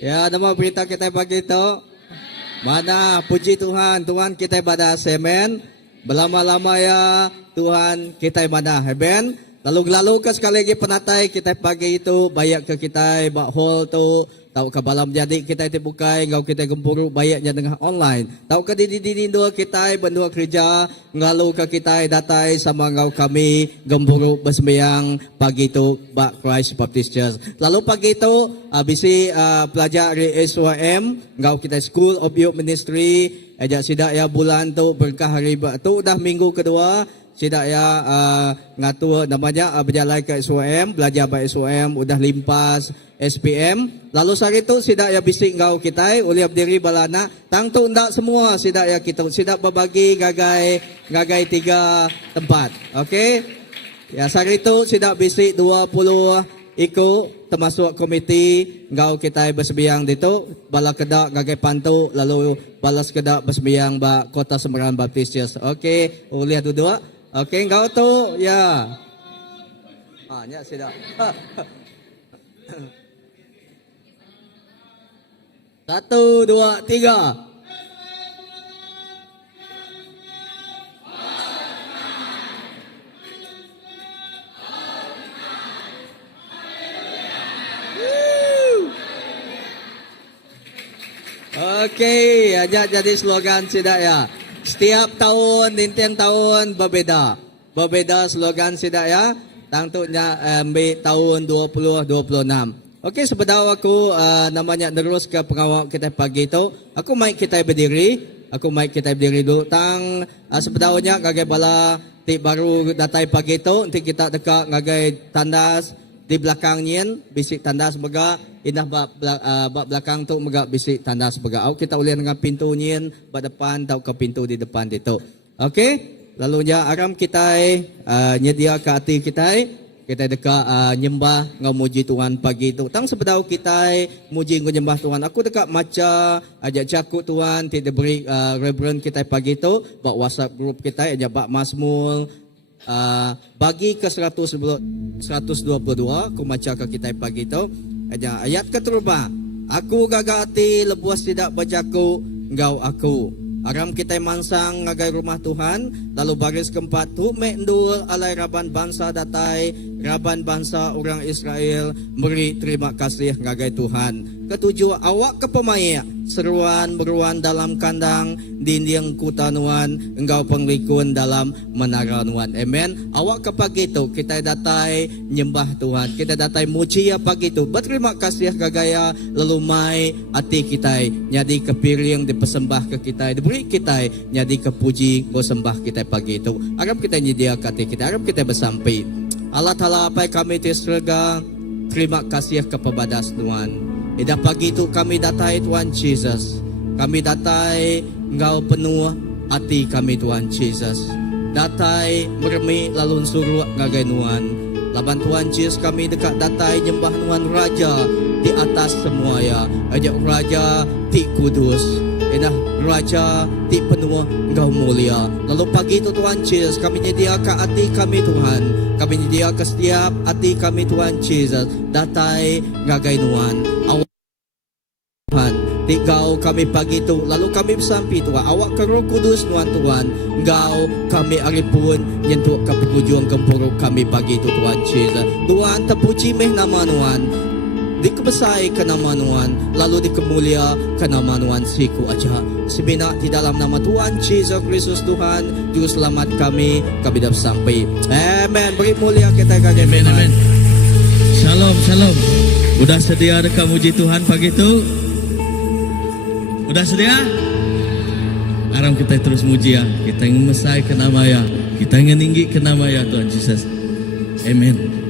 Ya, nama berita kita pagi itu. Mana puji Tuhan, Tuhan kita pada semen. Belama-lama ya Tuhan kita mana heben. Lalu ke sekali lagi penatai kita pagi itu bayak ke kita bak hall tu. Tahu ke balam jadi kita itu bukai ngau kita gempuru bayaknya dengan online. Tahu ke di dua kita berdua kerja ngalu ke kita datai sama ngau kami gempuru bersembayang pagi itu bak Christ Baptist Church. Lalu pagi itu bisi pelajar di SYM ngau kita School of Youth Ministry ajak sidak ya bulan tu berkah hari tu dah minggu kedua. Sidak ya ngatur namanya berjalan ke SOM, belajar by SOM, udah limpas SPM. Lalu saat itu sidak ya bisik ngau kita, uliap diri balana, tang tu ndak semua sidak ya kita, sidak berbagi gagai 3 tempat. Okey. Ya saat itu sidak bisik 20 ikut termasuk komiti ngau kita bersembayang itu bala kedak gagai pantu lalu balas kedak bersembayang ba Kota Semeran Baptist Church. Okey, uliap dua. Okey, engkau tu, ya. Ya, sudah. 1, 2, 3. Okey, jadi slogan sidak ya. Setiap tahun, dinten tahun berbeda. Berbeda slogan sidak ya. Tentunya ambil tahun 2026. Okey, sebenarnya aku namanya terus ke pengawal kita pagi itu. Aku maik kita berdiri. Aku maik kita berdiri dulu. Tang sebenarnya ngagai bala tik baru datai pagi itu. Nanti kita dekat ngagai tandas di belakangnya. Bisik tandas mega. Indah bak belakang tu megak bisik tanda sebagai au kita ulian dengan pintu nyin bak depan tau ke pintu di depan itu. Okey, lalunya aram kita nyedia ke hati kita dekat nyembah ngau muji Tuhan pagi itu. Tang sebedau kita muji ngau nyembah Tuhan. Aku dekat maca ajak cakuk Tuhan tidak beri reverend kita pagi itu bak WhatsApp group kita ajak bak Mazmur bagi ke 122 aku maca ke kita pagi itu. Ayat keturba, aku gagati lebuas tidak bajaku engkau aku. Aram kita mansang ngagai rumah Tuhan. Lalu baris keempat tu mendul alai raban bangsa datai, raban bangsa orang Israel beri terima kasih ngagai Tuhan. Ketujuh, awak ke pemaya seruan beruan dalam kandang dinding kutanuan engkau penglikun dalam menara nuan. Amen. Awak ke pagi itu kita datai nyembah Tuhan, kita datai muji ya pagi itu berterima kasih gagaya lalu mai hati kita nyadi kepiring dipersembah ke kita diberi kita nyadi kepuji go sembah kita pagi itu. Harap kita nyedia hati kita, harap kita bersampai Allah Ta'ala apa kami tisrega terima kasih kepada Tuhan. Ida pagi itu kami datai Tuhan Jesus. Kami datai engkau penuh hati kami Tuhan Jesus. Datai meremi lalu suruh ngagai Tuhan. Laban Tuhan Jesus kami dekat datai nyembah Tuhan Raja di atas semua ya. Ajak Raja ti kudus. Edah Raja ti penuh engkau mulia. Lalu pagi itu Tuhan Jesus kami nyediakan hati kami Tuhan. Kami nyediakan setiap hati kami Tuhan Jesus. Datai ngagai Tuhan. Tuhan, Engkau kami pagi itu, lalu kami bersampi Tuhan, awak ke Roh Kudus Tuhan, Engkau kami aripun nyentuh ke penghujung gempuruk kami pagi itu Tuhan Jesus. Tuhan terpuji meh nama Tuhan, dikebesai ke nama Tuhan, lalu dikemulia ke nama Tuhan siku aja. Sebina di dalam nama Tuhan Jesus Kristus Tuhan, Juru Selamat kami dah sampai. Amen. Beri mulia kita kagak. Amen, amen. Shalom, shalom. Udah sedia dekat muji Tuhan pagi itu? Udah sedia? Aram kita terus muji ya. Kita ingin mesai ke nama ya. Kita ingin tinggi ke nama ya Tuhan Yesus. Amen.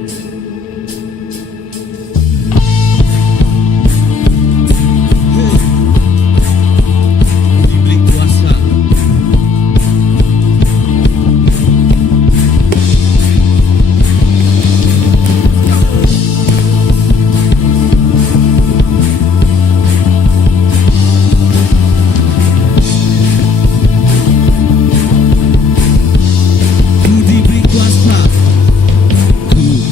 Ku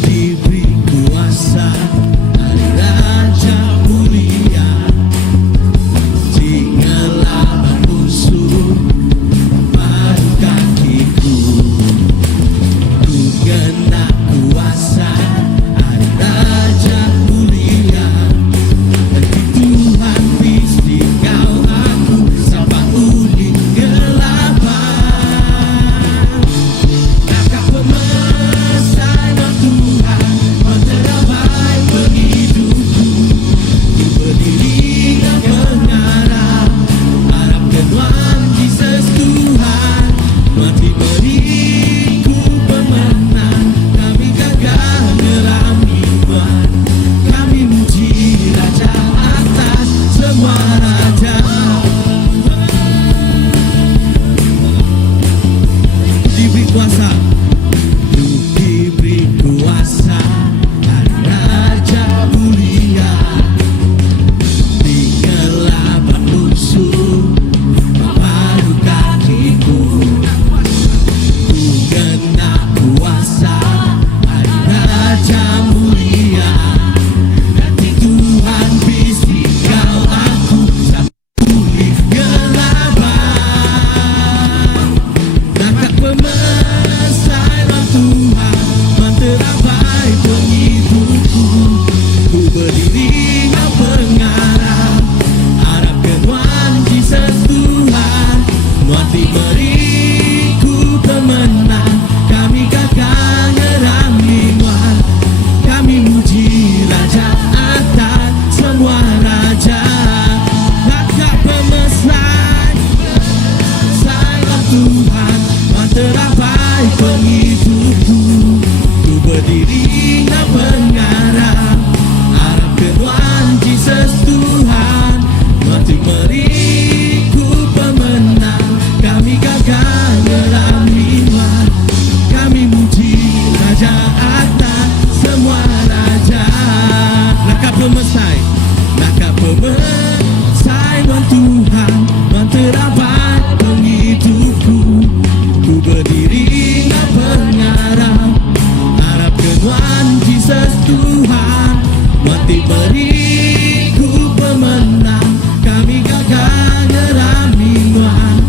mati beriku pemenang, kami gagah ngeramingan,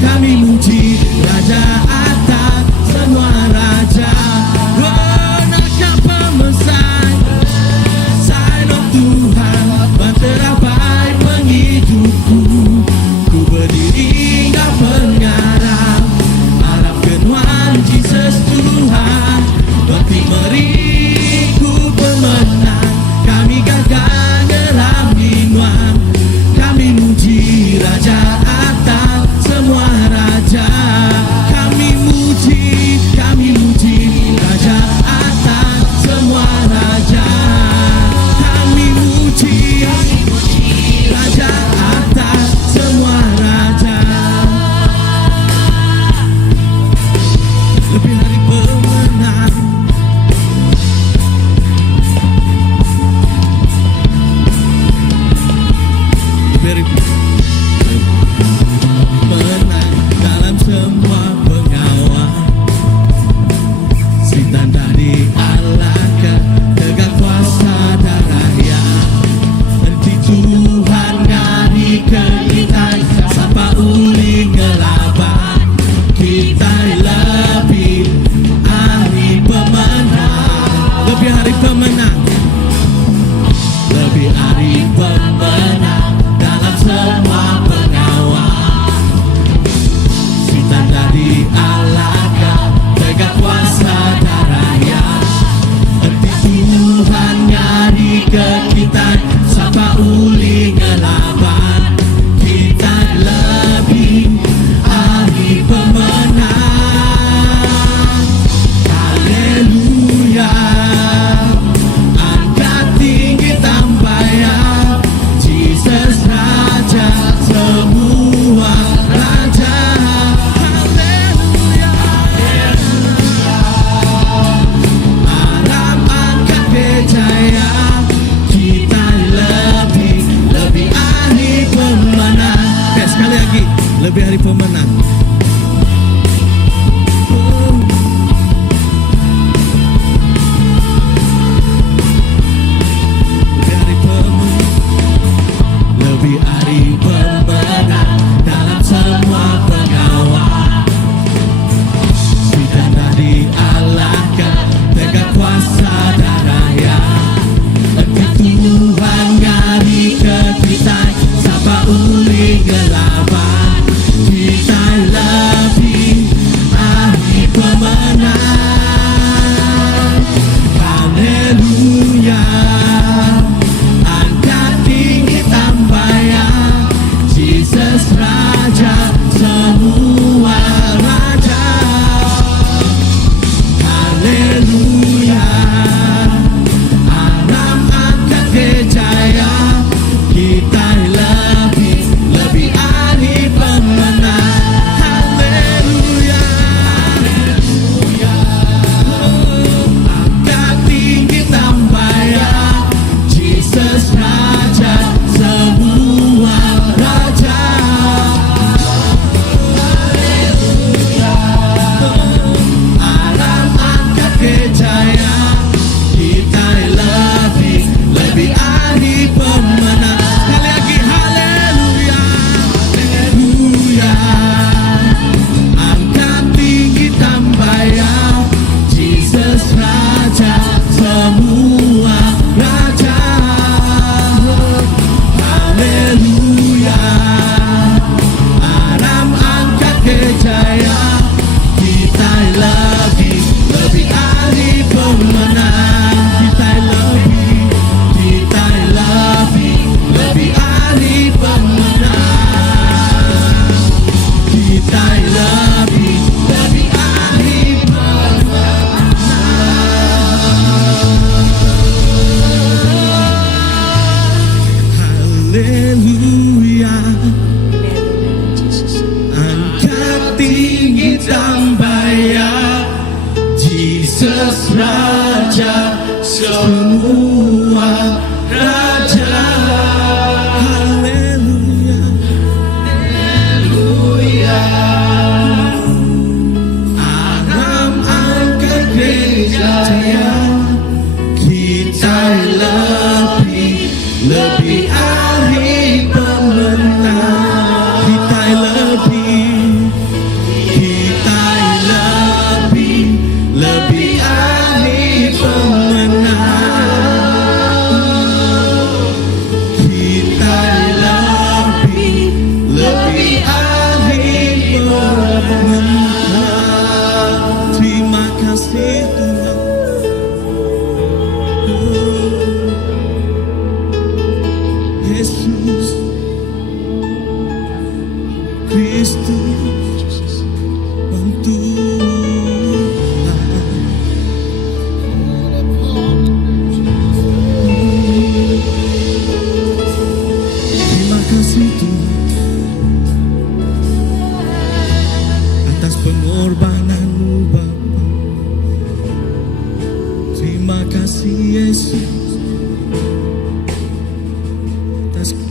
kami muji Raja atas semua raja. Oh, nakal pemesan Sign Tuhan, bantera baik menghidupku. Ku berdiri gak pengarang, harap kenuan Jesus Tuhan. Mati beriku pemenang, kami gagah ngeramingan, kami muji Raja atas semua raja. Kami muji Raja atas semua raja. Kami muji Raja atas semua raja. Lebih hari pemenang, lebih hari menang dalam semua pengawal. Si tanda dialahkan tegak kuasa dan rakyat. Henti Tuhan ngari ke kita, sapa uli ngelaban. Kita lebih hari pemenang, lebih hari pemenang, lebih hari pemenang dalam semua pengawal. Si tanda dialahkan tegak kuasa dan rakyat. Henti Tuhan nyari ke kita, sapa uli ngelaban. Kita lebih hari pemenang. Haleluya, angkat tinggi tambayan, Jesus Raja semua raja. Haleluya, Alam angkat kejaya, kita lebih hari pemenang. Oke, sekali lagi, lebih hari pemenang. Lebih hari pemenang, lebih hari pemenang dalam semua pengawal. Si tanda dialahkan tegak kuasa dan rakyat. Henti Tuhan ngari ke kita, sapa uli ngelaban. Kita lebih hari pemenang. Haleluya, angkat tinggi tambayan, Jesus Raja semua raja. Haleluya, Alam angkat kejaya, kita lebih hari pemenang. Haleluya, angkat tinggi tambayan, Jesus Raja semua raja. Alam angkat kejaya, kita lebih hari pemenang. Sekali lagi, haleluya, haleluya, angkat tinggi tambayan, Jesus Raja semua raja. Haleluya, Alam angkat kejaya, kita lebih hari pemenang. Kita lebih hari pemenang. Kita lebih hari pemenang. Haleluya, angkat tinggi tambayan, Jesus Raja semua raja. Haleluya, haleluya, Alam angkat kejaya, kita lebih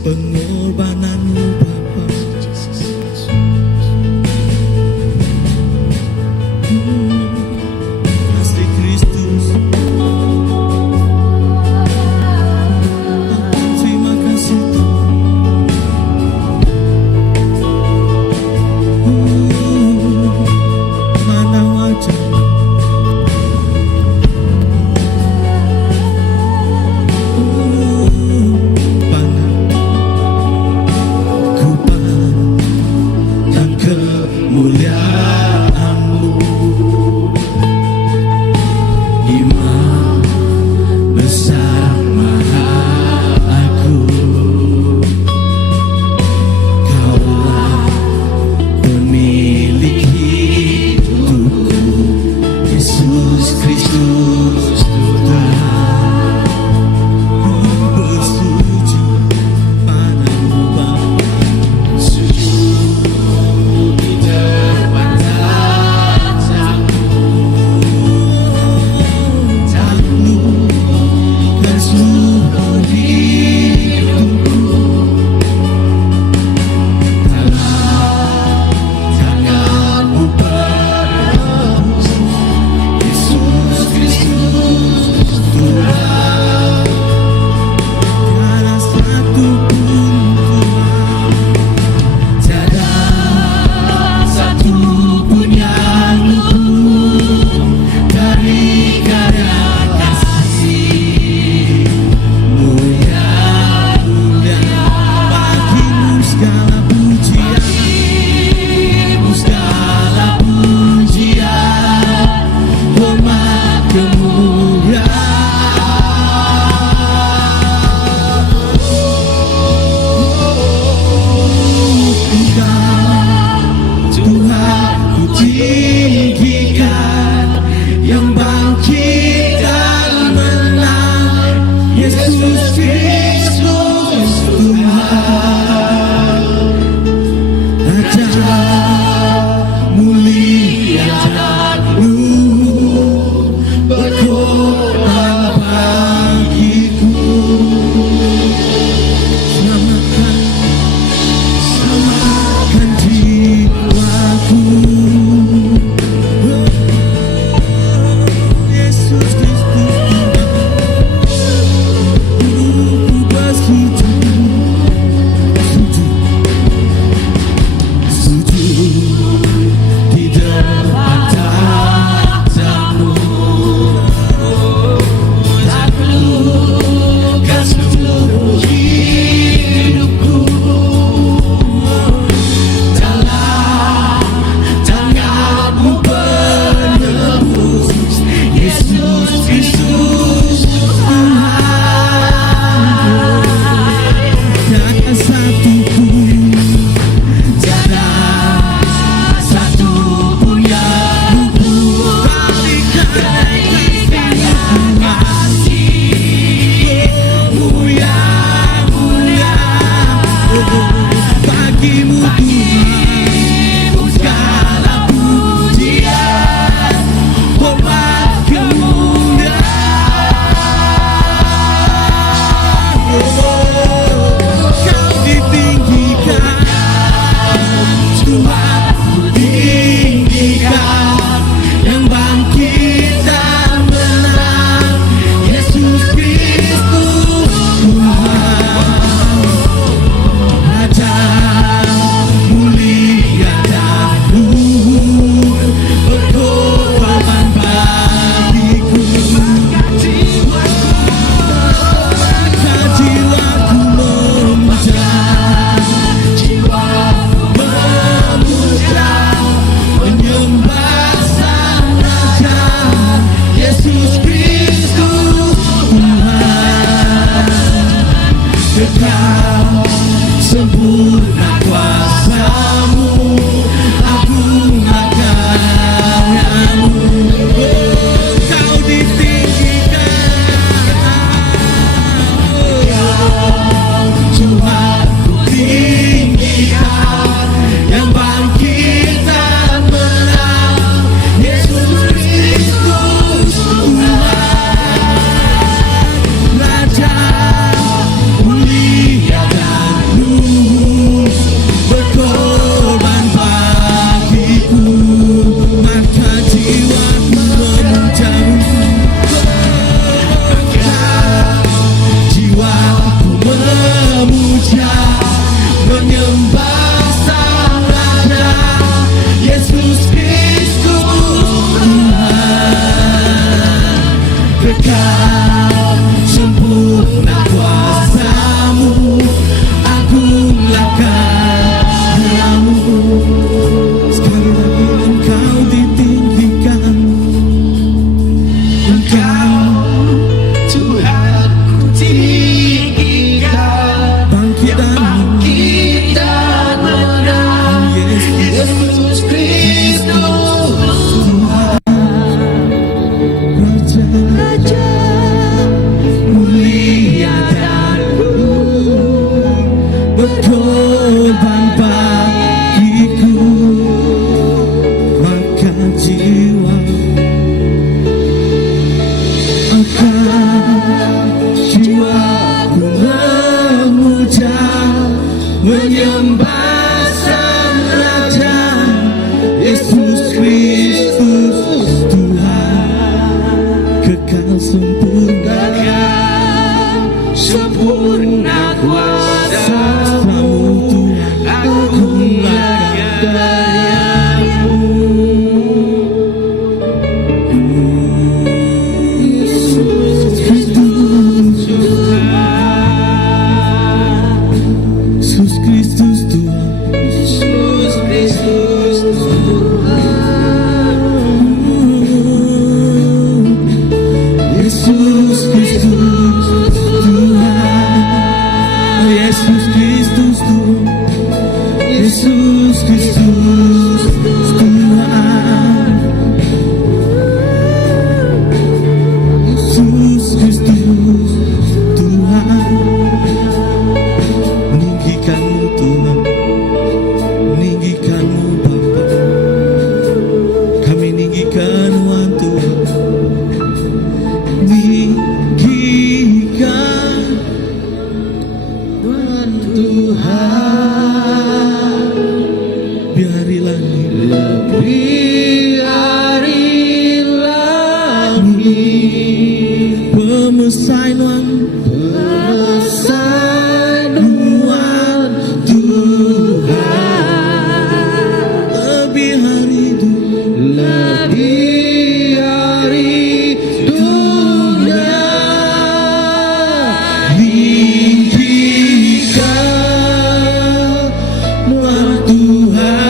pengorbananmu Bapa. Kasih Kristus, terima kasih mana wajah kemuliaan-Mu, Imam besar Maha Agung. Kaulah pemilik hidupku, Yesus Kristus Tuhan. Bersujud padamu Bapa, sempurna kuasa-Mu, aku layak Yesus Kristus Tuhan, Yesus Kristus Tuhan, Yesus Kristus Tuhan, Yesus Kristus Tuhan, Yesus Kristus Tuhan, Yesus Kristus Tuhan, Yesus Kristus Tuhan, meninggikanmu Tuhan, meninggikanmu Bapa, kami meninggikanmu Tuhan, meninggikan Tuhan, biarilah biarilah pemesan pemesan Tuhan, lebih hari itu lebih hari dunia, tinggikan Tuhan,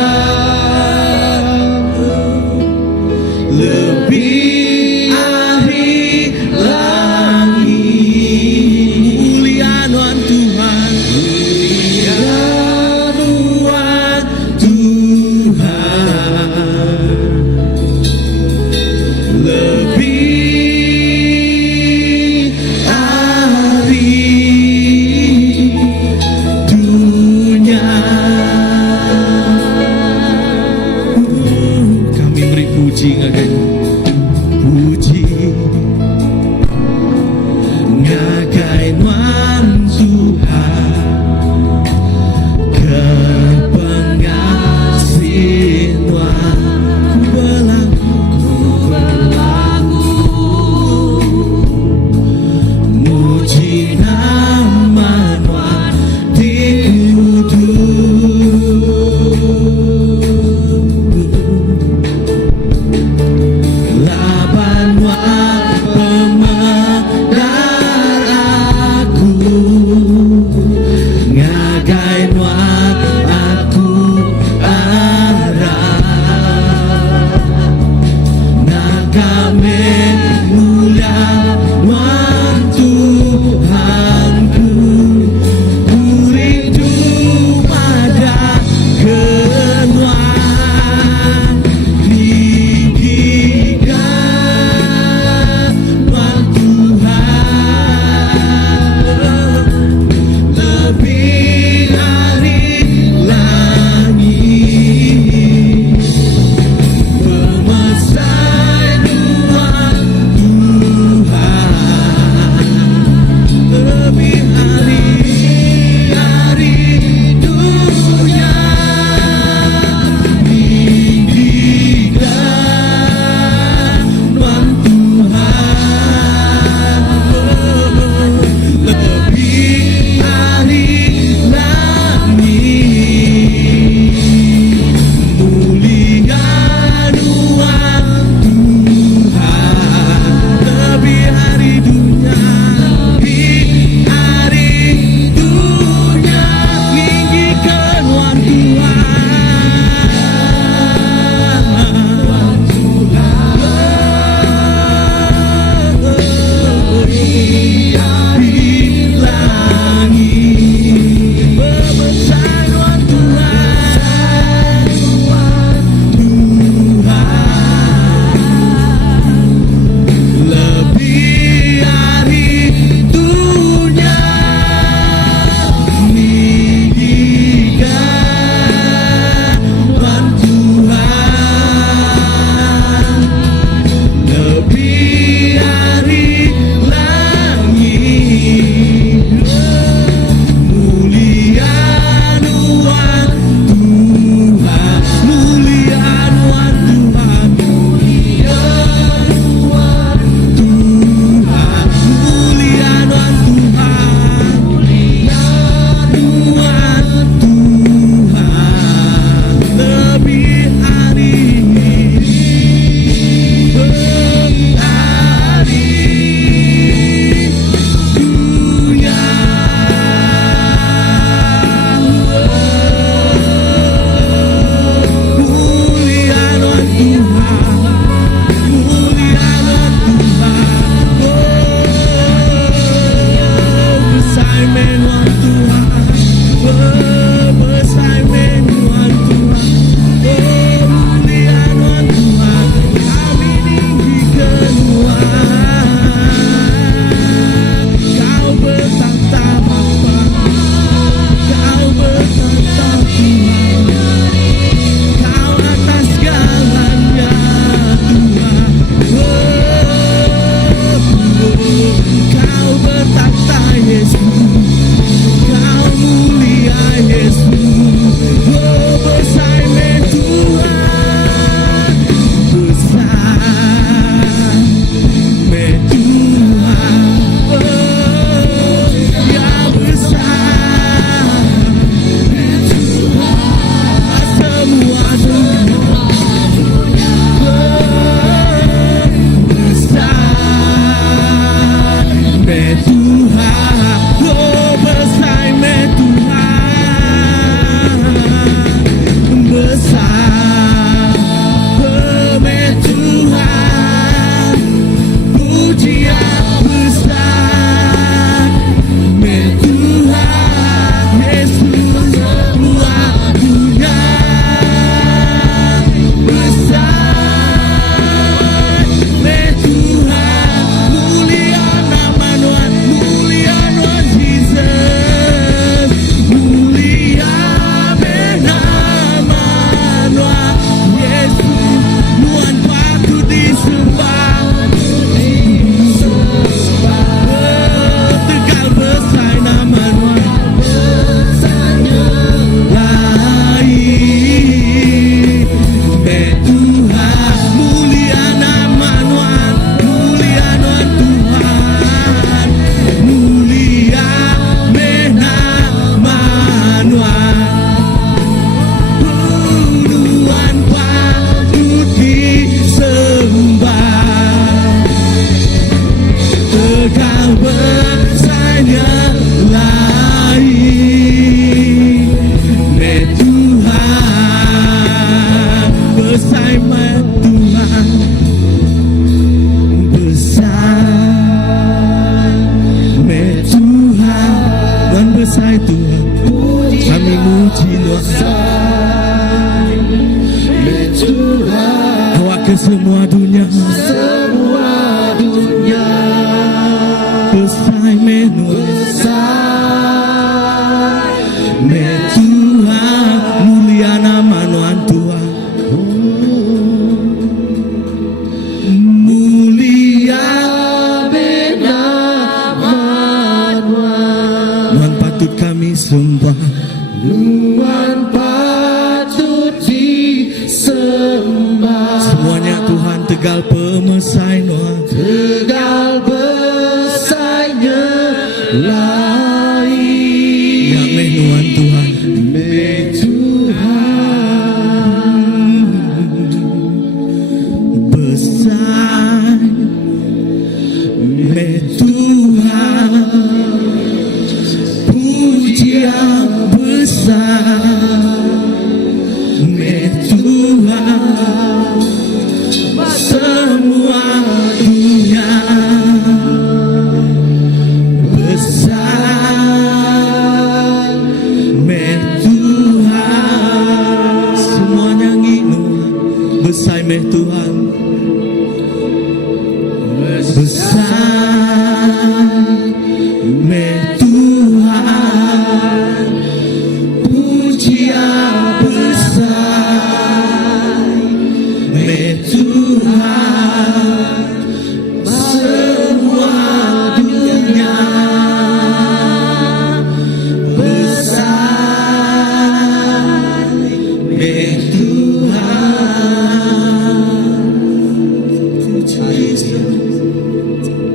Kau atas segalanya Tuhan. Kau bertakhta Yesus, Kau mulia Yesus. Besar Tuhan, besar Tuhan, ya besar semua dunia. Besar Tuhan, oh besar Tuhan, besar Tuhan, pujian besar Tuhan Yesus luar dunia. Besar Tuhan, mulia nama Tuhan, mulia Tuhan Jesus, mulia nama Tuhan Yesus, Tuhan patut disembah. Tegal besar nama Tuhan, lain Tuhan, mulia nama Tuhan, mulia Tuhan, mulia nama Tuhan, Tuhan patut disembah. Tegal besarnya lain Tuhan, besar Tuhan, besar Tuhan, Tuhan besar Tuhan, kami muji Tuhan, awak ke semua dunia, besar Tuhan, mulia nama Tuhan, mulia Tuhan patut kami sembah, Tuhan patut disembah. semuanya Tuhan tegal pemesai Tuhan. Tegal besarnya lain Ya meh Tuhan Tuhan, besar Tuhan, pujian besar Tuhan, semua dunia. Besar Tuhan, semua nyanyi besar Tuhan, besar Tuhan, pujian besar Tuhan, semua dunia. Besar Tuhan.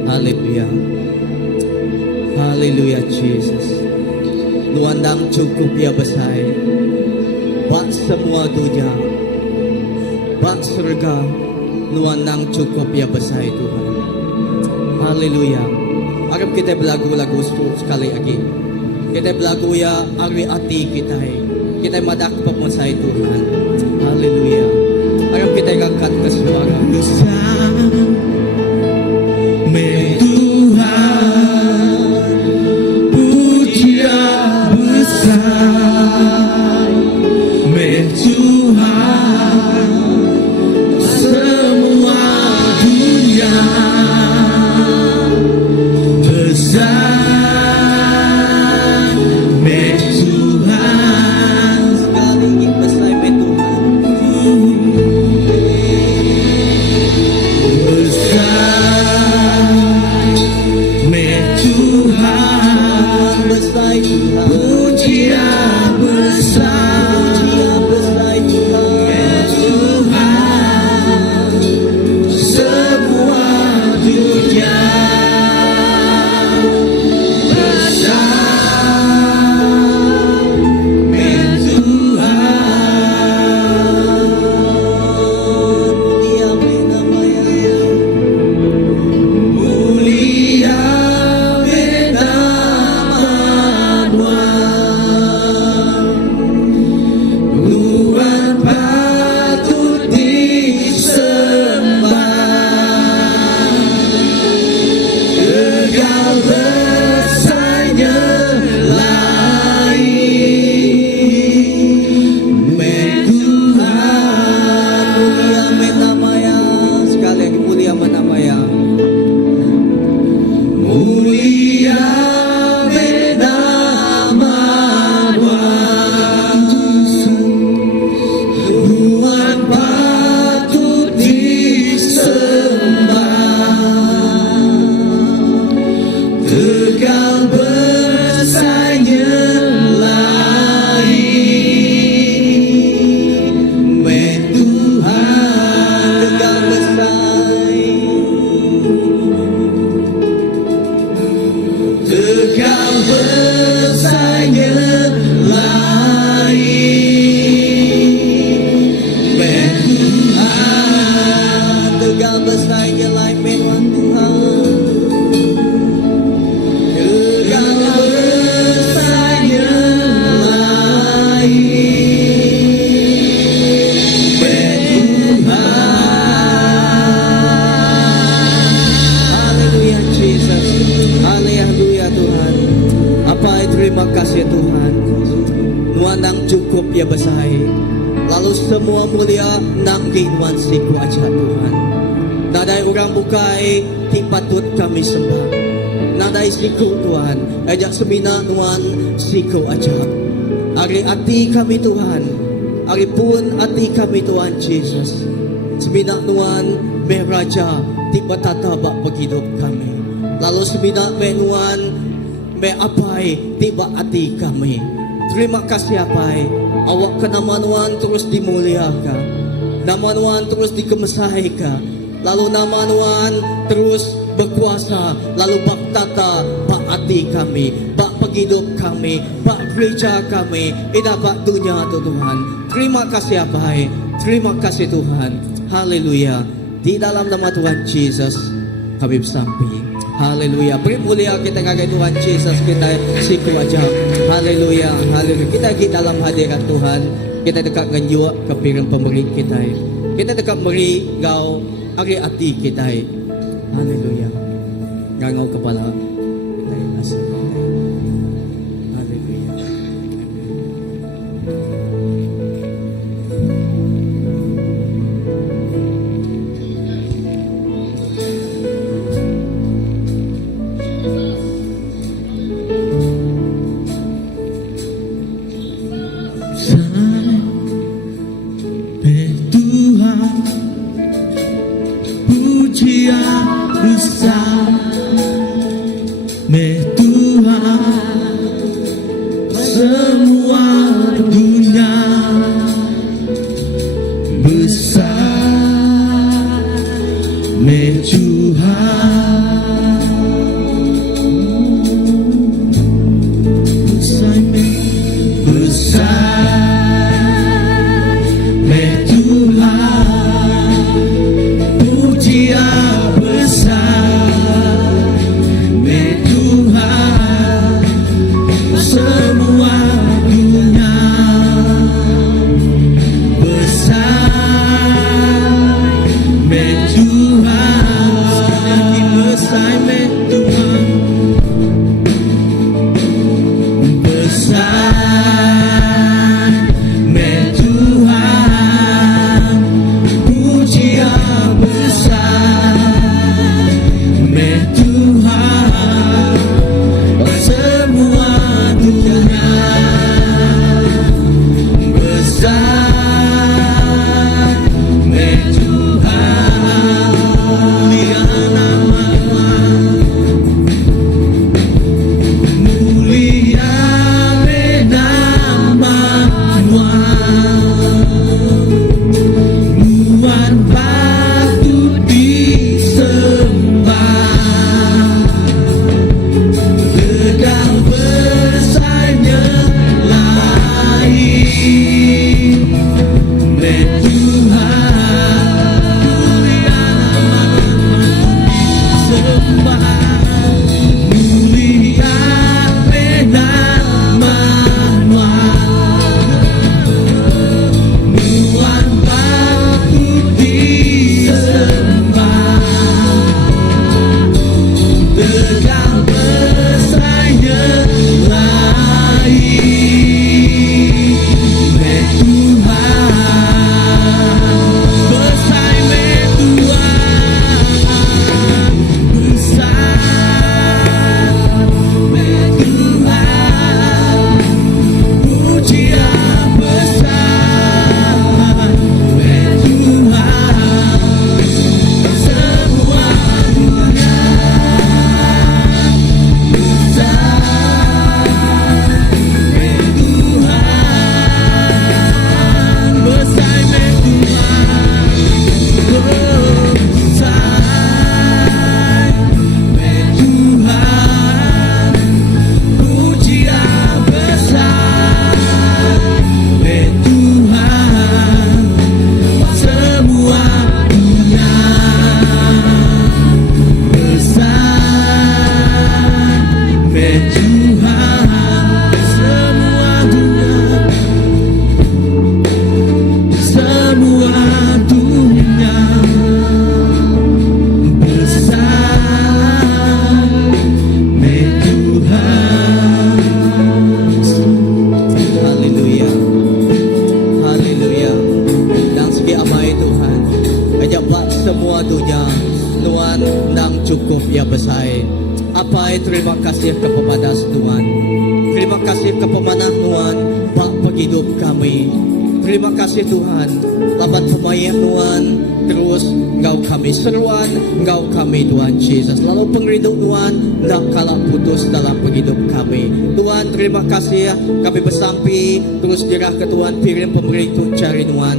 Haleluya. Haleluya Jesus. Luandang cukup ya besar. Buat semua dunia. Buat surga. Luandang cukup ya besar Tuhan. Haleluya. Harap kita belagu-lagu sekali lagi. Kita belagu ya agri hati kita. Kita madakpap mo sa Tuhan. Haleluya. Harap kita angkat ke suara. Besar Tuhan, pujian besar Tuhan, semua dunia. Besar Tuhan, besar Tuhan. Pujian besar, Pujian besar Tuhan. Tuhan, semua dunia besar, Tuhan. Mulia namanya. Mulia benamamu, Tuhan patut disembah. Engkau besarnya lain, Tuhan. Mulia namanya. Sekali lagi mulia namanya. Mulia benamamu, Tuhan patut disembah. Tegal besarnya lain, Tuhan. Tegal besar. Tegal besarnya lain, Tuhan. Tegal besar lain Tuhan Tuhan. Tegal besarnya lain, Tuhan. Haleluya Jesus. Haleluya Tuhan. Apa terima kasih Tuhan. Nuan nang cukup ya besar. Lalu semua mulia nang kinuan siku aja Tuhan. Nadai orang bukai ti patut kami sembah. Nadai siku Tuhan. Ajak semina nuan siku aja. Ari ati kami Tuhan. Ari pun ati kami Tuhan Jesus. Semina nuan beraja ti batata bak paghidup kami. Lalu semina nuan be apai tiba ati kami. Terima kasih apai. Awak ke nama nuan terus dimuliakan. Nama nuan terus dikemesahi ka. Lalu nama nuan terus berkuasa. Lalu bak tata bak ati kami, bak paghidup kami, bak gereja kami, bak dunia Tuhan. Terima kasih apai. Terima kasih Tuhan. Haleluya. Di dalam nama Tuhan Jesus kami bersampai. Haleluya. Beri mulia kita kagak Tuhan Jesus, kita siku aja. Haleluya. Haleluya. Kita di dalam hadirat Tuhan. Kita dekat dengan jiwa kepiring pemberi kita. Kita dekat beri gau ari hati kita. Haleluya. Ngangau kepala kita asal kita. Haleluya. Sampai Tuhan, pujian besar, kasih kepada Tuhan. Terima kasih kepada Tuhan, Pak penghidup kami. Terima kasih Tuhan, laban pemain Tuhan, terus Engkau kami seruan, Engkau kami Tuhan Yesus. Lalu penghidup Tuhan, tak kalah putus dalam penghidup kami. Tuhan terima kasih, kami bersampi, terus dirah ke Tuhan, piring pemberi itu cari Tuhan.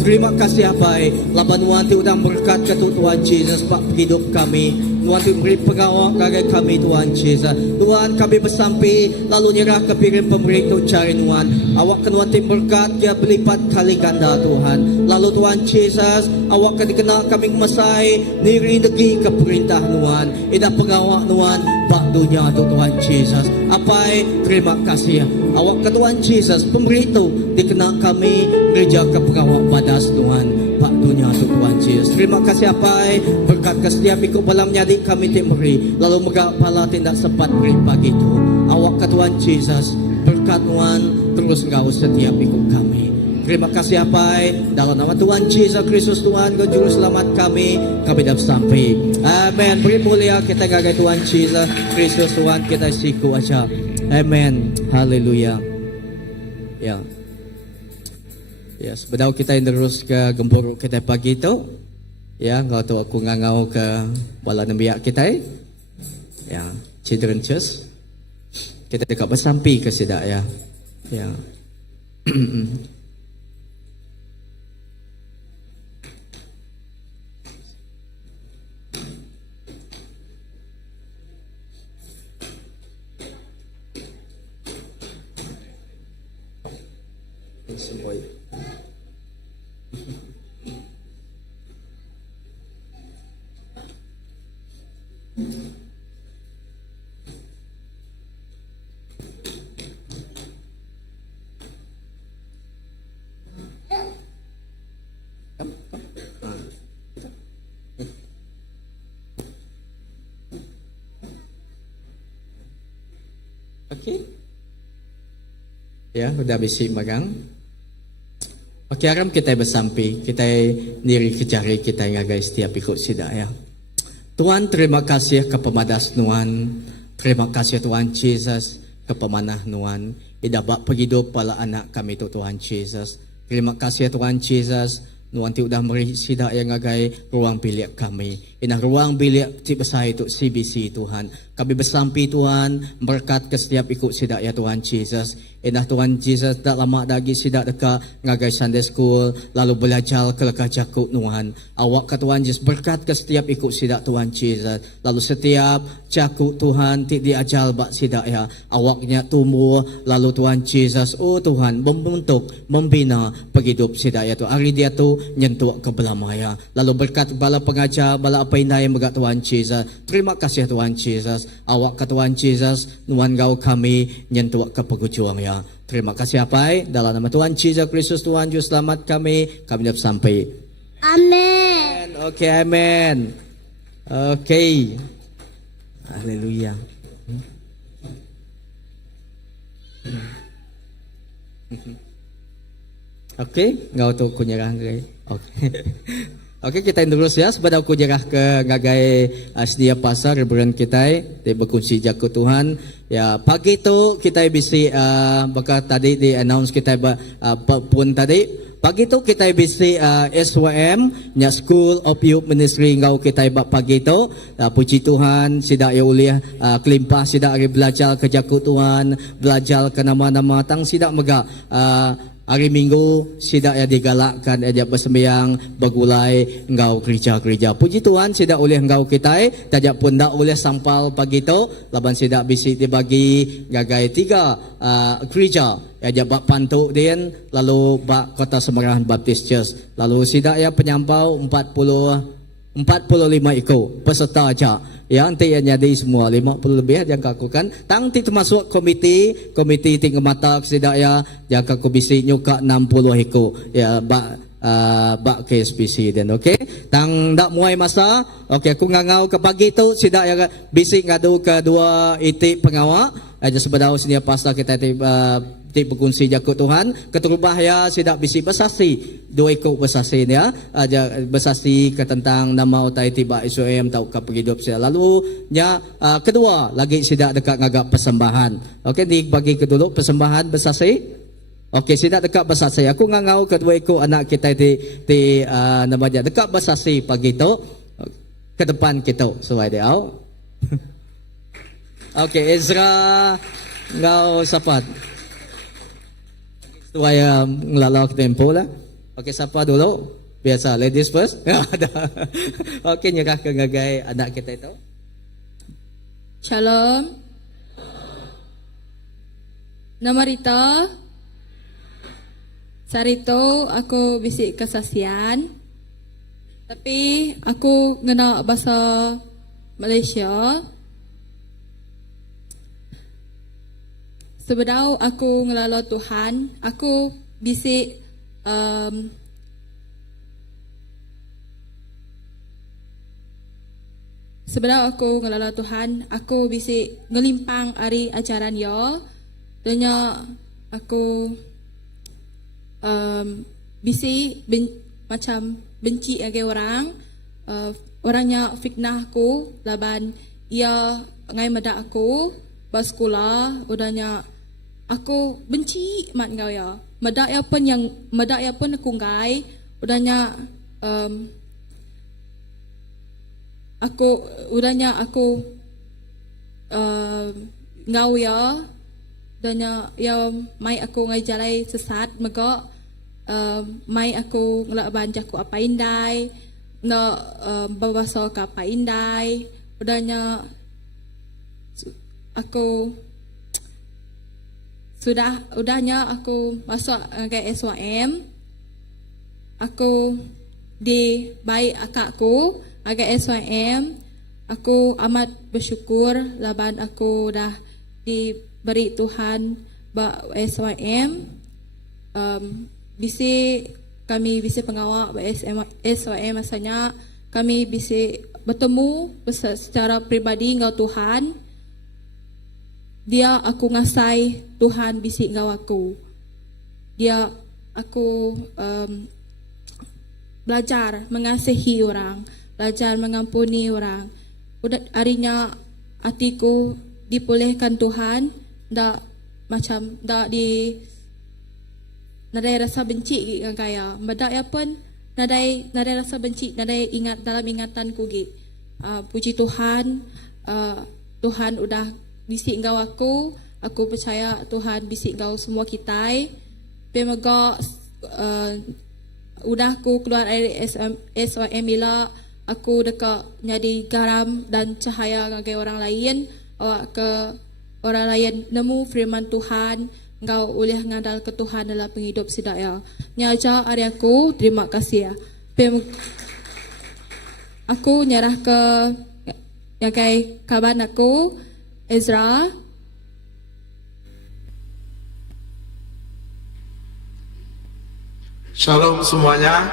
Terima kasih Abai, laban Tuhan tidak berkat ke Tuhan Yesus, Pak penghidup kami. Tuhan beri pengawal kepada kami Tuhan Yesus. Tuhan kami bersampi lalu nyerah ke piring pemberi itu cari Tuhan. Awak Tuhan tim berkat dia berlipat kali ganda Tuhan. Lalu Tuhan Yesus awak akan dikenal kami mesai niri degi ke perintah Tuhan. Ida pengawal Tuhan bak dunia tu Tuhan Yesus. Apai terima kasih. Awak ke Tuhan Yesus pemberi itu dikenal kami gereja ke pengawal padas Tuhan. Pak dunia tu Tuhan Yesus. Terima kasih Apai berkat ke setiap ikut balam nyadi kami memberi lalu megak pala tindak sempat beri pagi itu. Awak ke Tuhan Yesus berkat Tuhan terus Engkau setiap ikut kami. Terima kasih Apai dalam nama Tuhan Yesus Kristus Tuhan Kau juru selamat kami dapat sampai. Amin. Beri mulia kita gagai Tuhan Yesus Kristus Tuhan kita siku aja. Amin. Haleluya. Ya. Ya, sebelum kita terus ke gembur kita pagi itu, ya, kalau tu aku ngangau ke bala nembiak kita, ya, Children Church, kita dekat bersampi ke sidak ya, ya. Okey. Ya, udah bisi magang. Okey, aram kita bersampi, kita diri kecari kita ngagai setiap ikut sidak ya. Tuhan terima kasih kepada Tuhan. Terima kasih Tuhan Yesus kepemanah Tuhan. Ida bak penghidup pala anak kami tu Tuhan Yesus. Terima kasih Tuhan Yesus. Tuhan sudah beri sidak yang ngagai ruang bilik kami. Ina ruang bilik cik besar itu CBC Tuhan. Kami bersampi Tuhan berkat ke setiap ikut sidak ya Tuhan Yesus. Ina Tuhan Yesus tak lama lagi sidak dekat ngagai Sunday School lalu belajar ke lekah jakut Tuhan. Awak ke Tuhan Yesus berkat ke setiap ikut sidak Tuhan Yesus. Lalu setiap jakut Tuhan tik diajar bak sidak ya. Awaknya tumbuh lalu Tuhan Yesus oh Tuhan membentuk membina penghidup sidak ya tu. Hari dia tu nyentuh ke belamaya. Lalu berkat bala pengajar bala apa yang megat Tuhan Yesus. Terima kasih Tuhan Yesus. Awak ke Tuhan Yesus Tuhan Kau kami nyentuh ke pengujuang ya. Terima kasih Apai dalam nama Tuhan Yesus Kristus Tuhan Juru Selamat kami dapat sampai. Amin. Okey, amin. Okey. Haleluya. Okey, ngau tu ku nyerah ke. Okey. Okey, kita terus ya sebab aku nyerah ke ngagai sedia pasar reverend kita di berkunci jaku Tuhan. Ya, pagi tu kita bisi bakal tadi di announce kita pun tadi. Pagi tu kita bisi SYM nya School of Youth Ministry ngau kita pagi tu. Puji Tuhan sidak ya uliah kelimpah sidak belajar ke jaku Tuhan, belajar ke nama-nama tang sidak mega hari Minggu sidak ya digalakkan aja bersembahyang bergulai engkau gereja-gereja. Puji Tuhan sidak oleh engkau kita tajak pun dak oleh sampal pagi tu laban sidak bisi dibagi gagai 3 gereja aja bak pantuk din lalu bak Kota Semerahan Baptist Church. Lalu sidak ya penyampau 45 ikut peserta aja. Ya, nanti yang jadi semua 50 lebih yang kakukan. Tang ti termasuk komiti tinggal mata sidak ya yang kaku bisi nyuka 60 ikut. Ya, bak KSPC dan okey. Tang dak muai masa. Okey, aku ngangau ke pagi tu sidak ya bisi ngadu ke 2 itik pengawal. Aja sebedau sini pasal kita ti berkongsi jakut Tuhan keterubah ya sidak bisi bersaksi dua ikut bersaksi ya aja bersaksi ke tentang nama utai tiba SOM tau ke hidup saya lalu ya kedua lagi sidak dekat ngagak persembahan. Okey dibagi ke dulu persembahan bersaksi. Okey sidak dekat bersaksi aku ngangau kedua ikut anak kita ti nama dia dekat bersaksi pagi tu ke depan kita suai dia. Okey Ezra ngau sapat supaya ngelalak tempo lah. Okey, siapa dulu? Biasa, ladies first. Okey, nyerah ke ngagai anak kita itu. Shalom. Nama Rita. Sarito, aku bisik kesaksian. Tapi aku ngena bahasa Malaysia. Sebelum aku ngelalo Tuhan, aku bisik sebelum aku ngelalo Tuhan, aku bisik ngelimpang hari ajaran yo. Danya aku bisik macam benci age orang, orangnya fitnah aku, laban ia ngai medak aku, bas sekolah, udahnya aku benci mat ngau ya. Medak ya pun aku ngai, udahnya aku ngau ya. Udahnya ya mai aku ngai jalai sesat mega mai aku ngelak banjak ku apa indai na bawaso ka apa indai. Udahnya aku udahnya aku masuk ke SYM. Aku di baik akakku agak SYM. Aku amat bersyukur laban aku dah diberi Tuhan ba SYM. Kami bisa pengawal SYM masanya kami bisa bertemu secara pribadi ngau Tuhan. Dia aku ngasai Tuhan bisik ngau aku. Dia aku belajar mengasihi orang, belajar mengampuni orang. Udah harinya hatiku dipulihkan Tuhan, ndak macam ndak nadai rasa benci dengan kaya. Medak ya pun nadai rasa benci, nadai ingat dalam ingatanku git. Puji Tuhan, Tuhan udah bisik engkau aku percaya Tuhan bisik engkau semua kita. Pemaga udah aku keluar dari SYM bila aku dekat jadi garam dan cahaya bagi orang lain, ke orang lain nemu firman Tuhan, engkau boleh ngandal ke Tuhan dalam penghidup sidaya. Nyaja hari aku terima kasih ya. Aku nyerah ke yang kayak kaban aku Ezra. Shalom semuanya.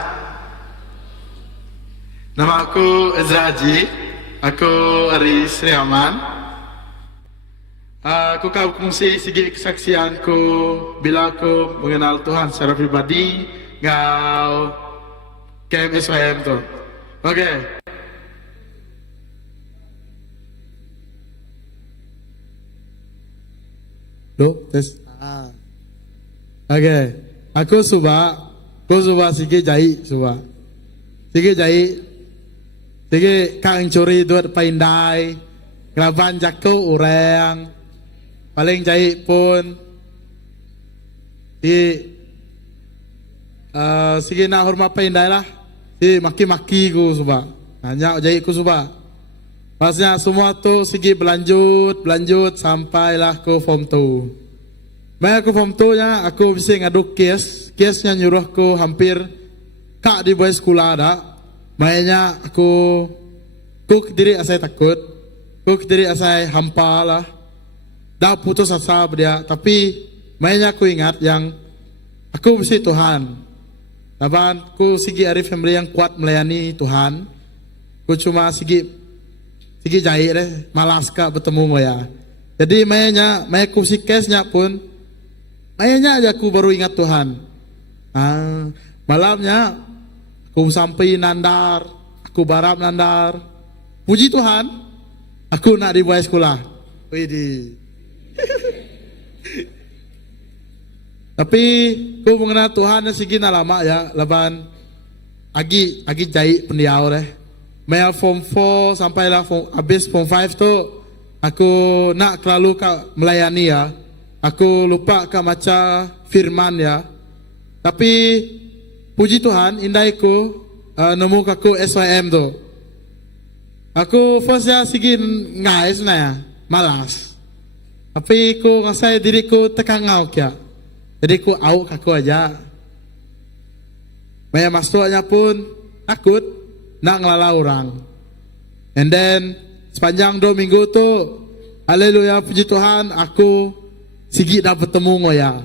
Nama aku Ezra Haji. Aku dari Sri Aman. Aku kau kongsi segi kesaksianku bila aku mengenal Tuhan secara pribadi ngau KMSYM tu. Okey. Tes. Okay. Aku suka sikit jahit suka. Sikit jahit. Sikit kang curi duit paindai. Ngelaban jaku orang. Paling jahit pun. Sikit nak hormat paindai lah. Maki-maki ku suka. Hanya jahit ku suka. Pasnya semua tu segi berlanjut sampailah ke form 2. Maya ke form 2 nya aku bisa ngadu kesnya nyuruh aku hampir kak di boy sekolah ada. Mayanya aku diri asai takut, diri asai hampa lah. Dah putus asa dia, tapi mayanya aku ingat yang aku bisa Tuhan. Laban aku segi arif family yang kuat melayani Tuhan. Aku cuma segi jahit malas kak bertemu Maya. Jadi Maya ku si kesnya pun Ayahnya aja aku baru ingat Tuhan. Malamnya aku sampai nandar, aku barap nandar. Puji Tuhan, aku nak dibawa sekolah. Widih. Tapi aku mengenal Tuhan segi lama ya, laban agi jahit pendiau deh. Maya form 4 sampailah habis form 5 tu aku nak terlalu melayani ya. Aku lupa baca firman ya. Tapi puji Tuhan, indahku nemu aku SYM tu. Aku firstnya segi ngai sebenarnya, malas. Tapi aku ngasai diriku tekan ngau kia. Jadi aku au aku aja. Maya masuknya pun takut nak ngelala orang. And then sepanjang 2 minggu tu, haleluya puji Tuhan, aku sigi dah bertemu ngoya.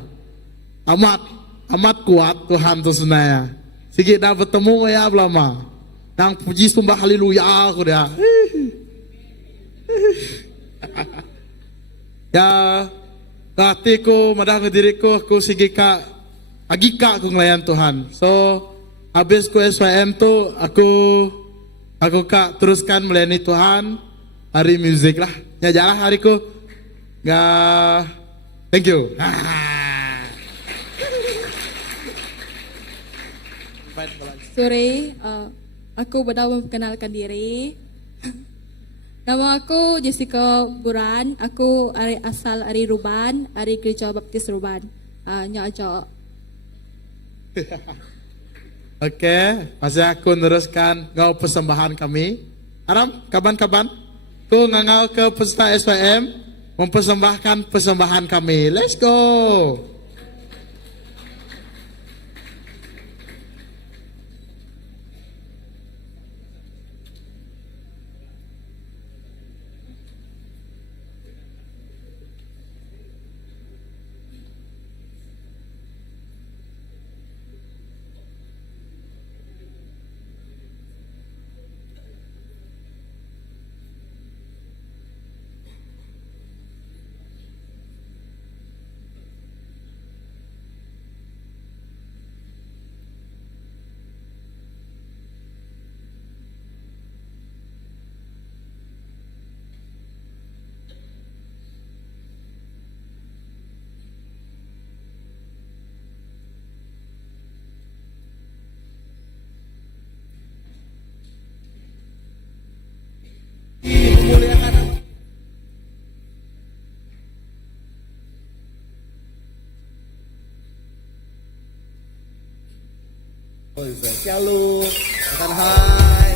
Amat kuat Tuhan tu sebenarnya. Sigi dah bertemu ngoya belama. Nang puji sembah haleluya aku dia. Ya, hatiku, madah ke diriku, aku sigi agika aku ngelayan Tuhan. So, habis ku SYM tu, aku teruskan melayani Tuhan. Hari musik lah. Ya jalan hariku. Thank you. Sore, aku pertama memperkenalkan diri. Nama aku Jessica Buran. Aku asal dari Ruban, dari Gereja Baptis Ruban. Nya aja. Oke, masih aku teruskan ngau persembahan kami. Aram, kaban-kaban. Ku ngangau ke peserta SYM mempersembahkan persembahan kami. Let's go. Shalom, katakan hai.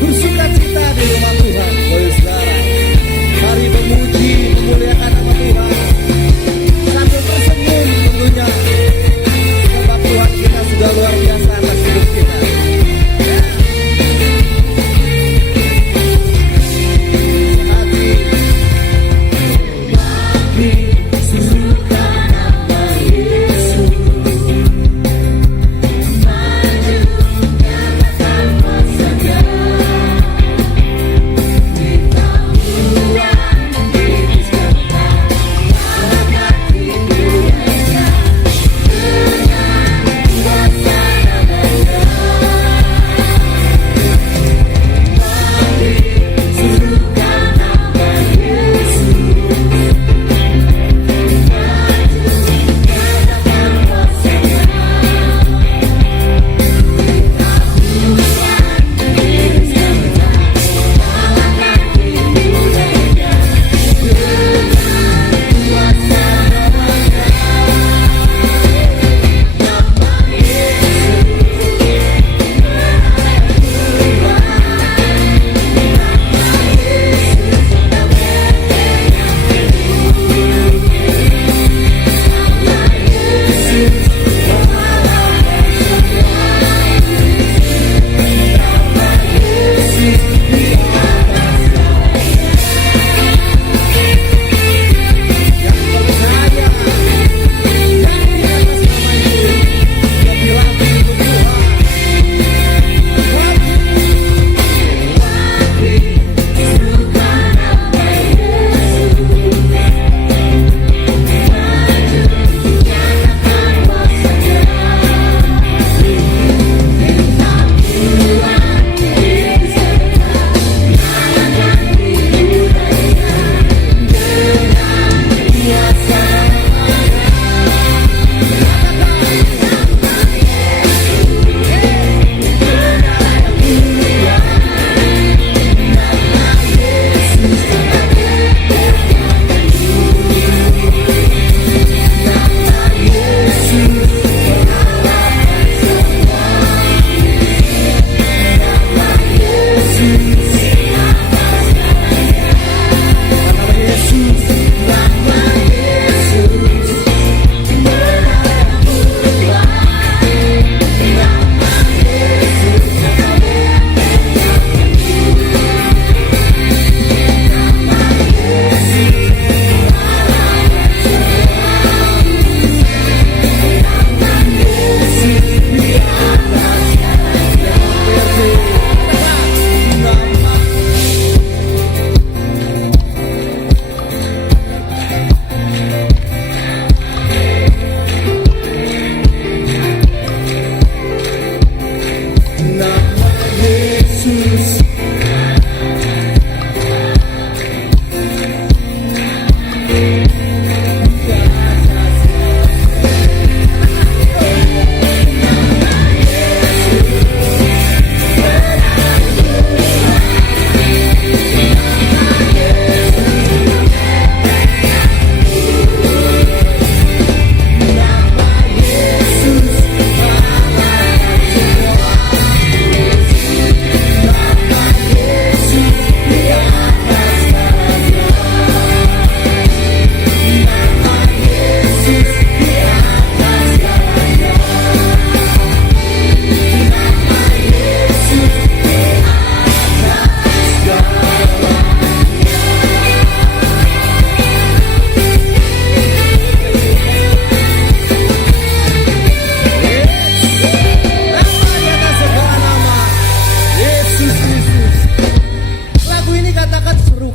Bersuka cita di rumah Tuhan, saudara. Mari memuji, memuliakan nama Tuhan. Sambil tersenyum tentunya. Sebab Tuhan kita sudah luar biasa atas hidup kita. Hati.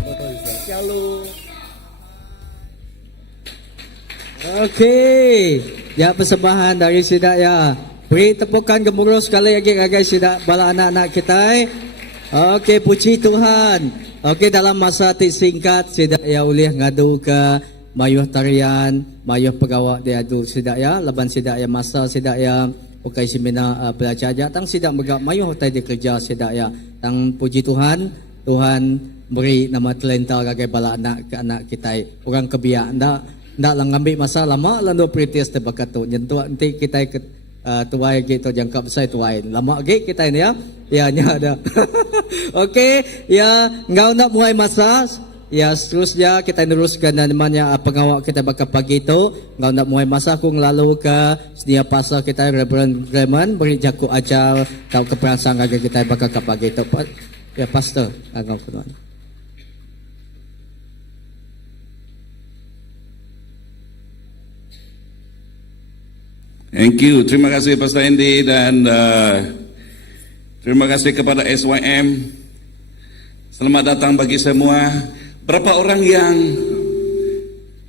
Shalom. Okey, ya persembahan dari Sidak ya. Beri tepukan gemuruh sekali lagi guys Sidak bala anak-anak kita. Okey, puji Tuhan. Okey, dalam masa singkat Sidak ya ulih ngadu ke mayuh tarian, mayuh pegawai dia adu Sidak ya. Leban Sidak ya masa Sidak ya ukai semina pelajar aja tang Sidak megak mayuh tai kerja Sidak ya. Tang puji Tuhan, Tuhan beri nama talenta gagai bala anak ke anak kita. Orang kebiak ndak lang ambil masa lama lalu pritis tebakat tu nyentuh nanti kita tuai gitu jangka besar tuai lama lagi kita ini ya nya ada. Okey ya ngau nak mulai masa ya seterusnya kita teruskan dan namanya pengawal kita bakal pagi tu ngau nak mulai masa aku lalu ke sedia pasal kita Reverend Raymond beri jaku ajar tahu keperansang agar kita bakal ke pagi tu ya pastor ngau tuan. Thank you. Terima kasih Pastor Andy dan terima kasih kepada SYM. Selamat datang bagi semua. Berapa orang yang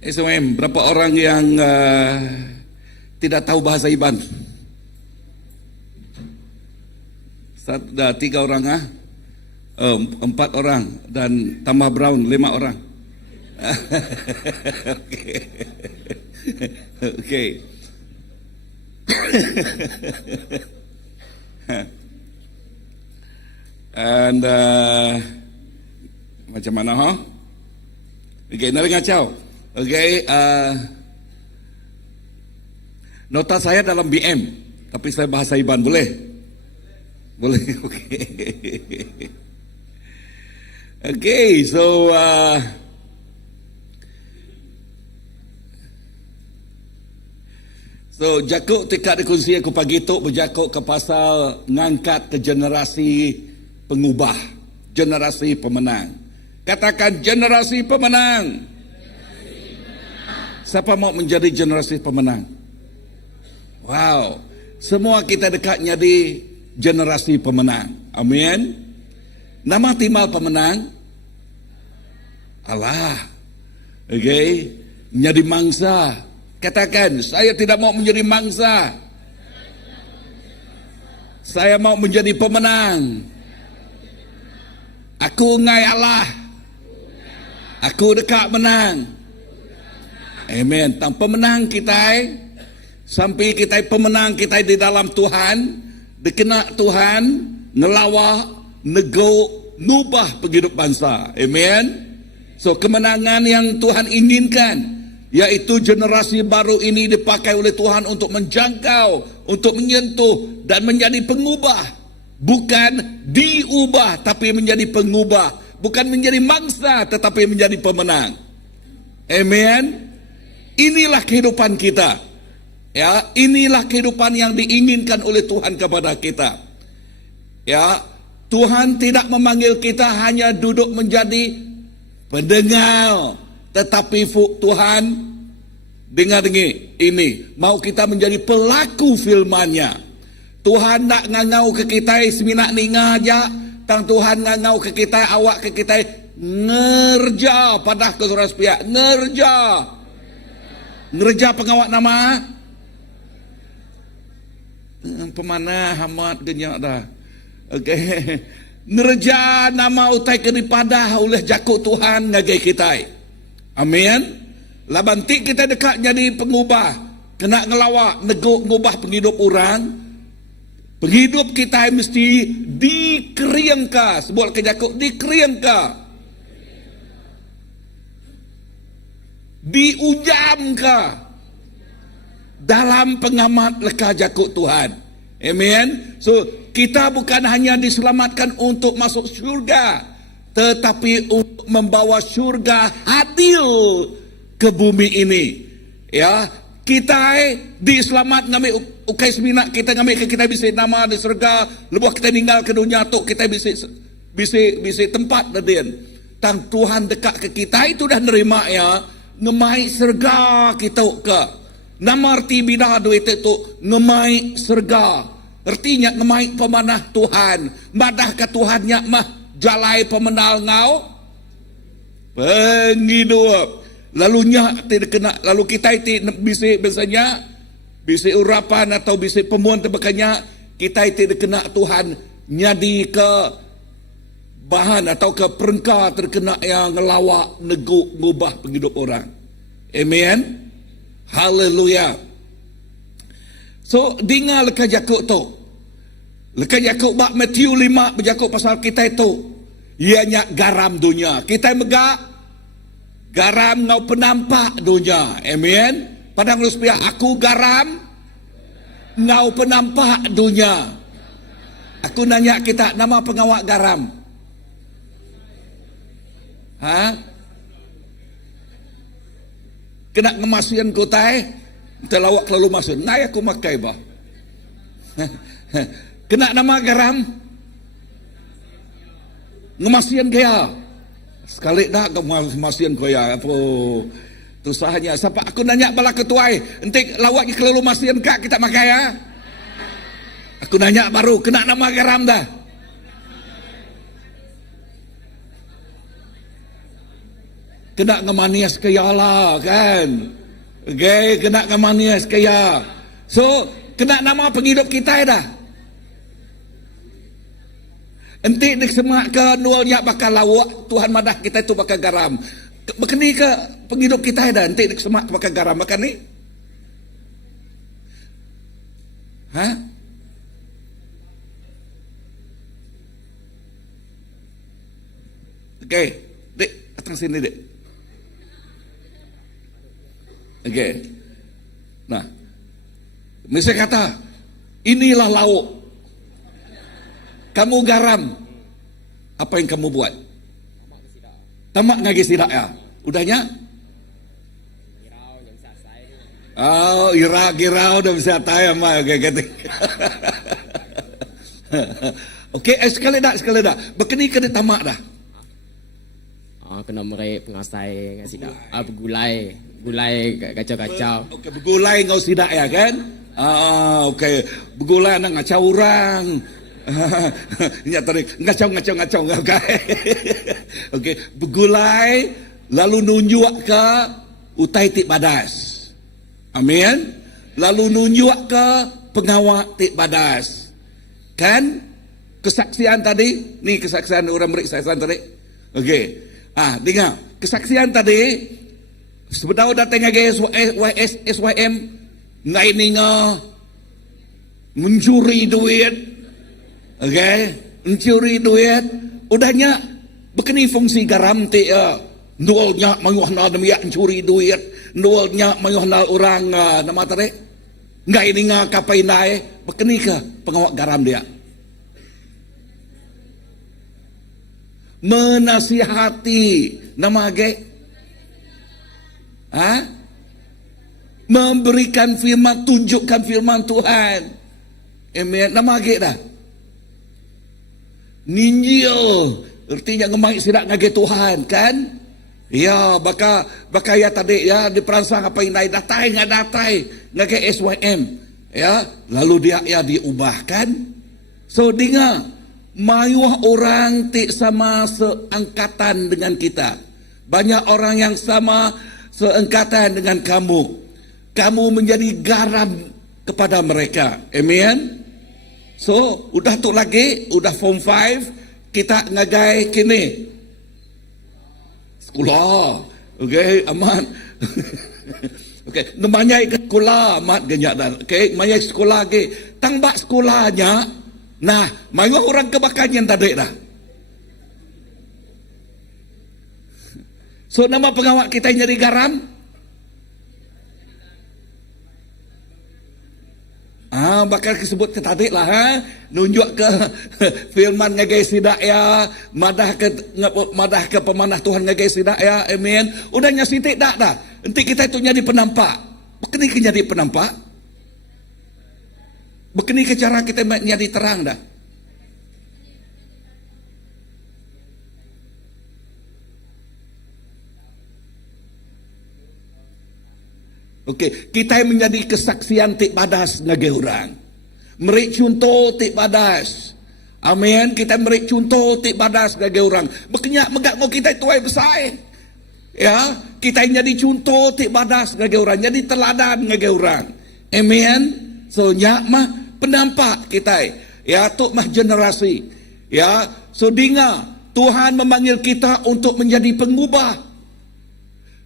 SYM, berapa orang yang tidak tahu bahasa Iban? 3 orang 4 orang dan tambah Brown 5 orang. Okey. And macam mana ha? Okay, nak ngacau. Okay, nota saya dalam BM, tapi saya bahasa Iban boleh? Boleh. Okay. Okay, so so jakuk tikak dikunci aku pagi tu berjakuk ke pasal ngangkat ke generasi pengubah, generasi pemenang. Katakan generasi pemenang. Siapa mau menjadi generasi pemenang? Wow, semua kita dekatnya di generasi pemenang. Amin. Nama timal pemenang Allah. Okay, menjadi mangsa. Katakan, saya tidak mau menjadi mangsa. Saya mau menjadi pemenang. Aku ngai Allah. Aku dekat menang. Amen. Tang pemenang kita, sampai kita pemenang kita di dalam Tuhan, dikena Tuhan, ngelawa, nego, ngubah penghidup bangsa. Amen. So kemenangan yang Tuhan inginkan, yaitu generasi baru ini dipakai oleh Tuhan untuk menjangkau, untuk menyentuh dan menjadi pengubah. Bukan diubah tapi menjadi pengubah. Bukan menjadi mangsa tetapi menjadi pemenang. Amen. Inilah kehidupan kita. Ya, inilah kehidupan yang diinginkan oleh Tuhan kepada kita. Ya, Tuhan tidak memanggil kita hanya duduk menjadi pendengar, tetapi Tuhan dengar-dengar ini, mau kita menjadi pelaku firman-Nya. Tuhan nak ngangau ke kita seminak ninga aja, tang Tuhan ngangau ke kita, awak ke kita ngerja padah ke surat pihak, ngerja pengawak nama pemanah hamat genyak dah. Okey. Ngerja nama utai keripadah oleh jakuk Tuhan ngagai kita. Amin. Labantik kita dekat jadi pengubah, kena ngelawak, neguk ngubah penghidup orang. Penghidup kita mesti dikeringka, sebuah kejakuk dikeringka, diujamka dalam pengamat leka jakuk Tuhan. Amen. So kita bukan hanya diselamatkan untuk masuk syurga, tetapi untuk membawa syurga adil ke bumi ini. Ya, kita diselamat ngambil ukai seminak kita ngambil ke kita bisa nama di surga, lepas kita tinggal ke dunia tu kita bisa tempat nadien. Tang Tuhan dekat ke kita itu dah nerima ya, ngemai surga kita ke. Nama arti bina duit itu ngemai surga. Artinya ngemai pemanah Tuhan. Madah ke Tuhannya mah jalai pemenal ngau. Penghidup. Lalunya tidak kena, lalu kita bisik biasanya, bisik urapan atau bisik pemuan tebakannya, kita tidak kena Tuhan nyadi ke bahan atau ke perengkah terkena yang ngelawak, neguk, ngubah penghidup orang. Amen. Haleluya. So, dengar lekat Yakub tu. Lekat Yakub bak Matthew 5 berjakub pasal kita itu. Ianya garam dunia. Kita megak garam ngau penampak dunia. Amen. Padang lu sepia, aku garam ngau penampak dunia. Aku nanya kita, nama pengawak garam? Ha? Kena ngemasian ku tay, telawak lalu masuk. Ngai aku makai bah. Kena nama garam? Ngemasian kaya. Sekali dah ngemasian kaya. Apa? Tu sahanya. Siapa aku nanya bala ketuai, entik lawak kelalu masian kak kita makai ya? Aku nanya baru, kena nama garam dah. Kena ngemanias kaya lah kan. Okay, kena ngemanias kaya. So, kena nama penghidup kita dah. Enti dik semak ke nualnya bakal lawak, Tuhan madah kita itu bakal garam. Bekeni ke penghidup kita dah, enti dik semak bakal garam makan ni. Ha? Okay, dek datang sini dek. Okay. Nah, misalnya kata, inilah lauk. Kamu garam. Apa yang kamu buat? Tamak ngagi sidak ya. Udahnya? Oh, girau dah bisa tayar mah kayak gitu. Okey, sekali dah. Bekeni kena tamak dah. Kena merek pengasai ngasih dah. Gulai kacau-kacau. Okey, bergulai ngau sidak ya kan? Okey, bergulai nak ngacau orang. Ingat tadi ngacau. Okey, bergulai lalu nunjuk ke utai tik badas. Amin. Lalu nunjuk ke pengawak tik badas. Kan? Kesaksian tadi, ni kesaksian orang meriksa tadi. Okey. Dengar. Kesaksian tadi sebetulnya datang ke SYM ngai ninga mencuri duit. Okey, mencuri duit. Udahnya bekeni fungsi garam ti nolnya mayuhna demi mencuri duit, nolnya mayuhna orang nama tadi. Ngai ninga kapai nai bekeni ke pengawak garam dia. Menasihati nama ge. Memberikan firman, tunjukkan firman Tuhan. Amen. Nama ge dah. Ninjil, artinya ngemai sidak ngage Tuhan kan? Ya, baka ya tadi ya diperansang apa inai datai ngage SYM. Ya, lalu dia ya diubahkan. So dengar, mayuh orang tik sama seangkatan dengan kita. Banyak orang yang sama seangkatan dengan kamu. Kamu menjadi garam kepada mereka. Amen. So, udah tu lagi, udah form 5, kita ngagai kini. Sekolah. Okay, aman. Okay, namanya ikut sekolah, amat genyak dan. Okay, namanya sekolah lagi. Tangbak sekolahnya, nah, mayu orang kebakan yang tadi dah. So, nama pengawak kita yang jadi garam? Bakal disebut ke tadi lah, nunjuk ke firman ngagai sidak ya, madah ke pemanah Tuhan ngagai sidak ya, amen. Udahnya sitik dah. Nanti kita itu jadi penampak. Bekeni ke jadi penampak. Bekeni ke cara kita jadi terang dah. Okey, kita menjadi kesaksian tik badas ngage orang. Merik contoh tik badas. Amin. Kita merik contoh tik badas ngage orang. Berkenyak megak ngau kita itu ai besar. Ya, kita jadi contoh tik badas ngage orang, jadi teladan ngage orang. Amen. So nyak mah penampak kita. Ya, tuk mah generasi. Ya, so dinga Tuhan memanggil kita untuk menjadi pengubah.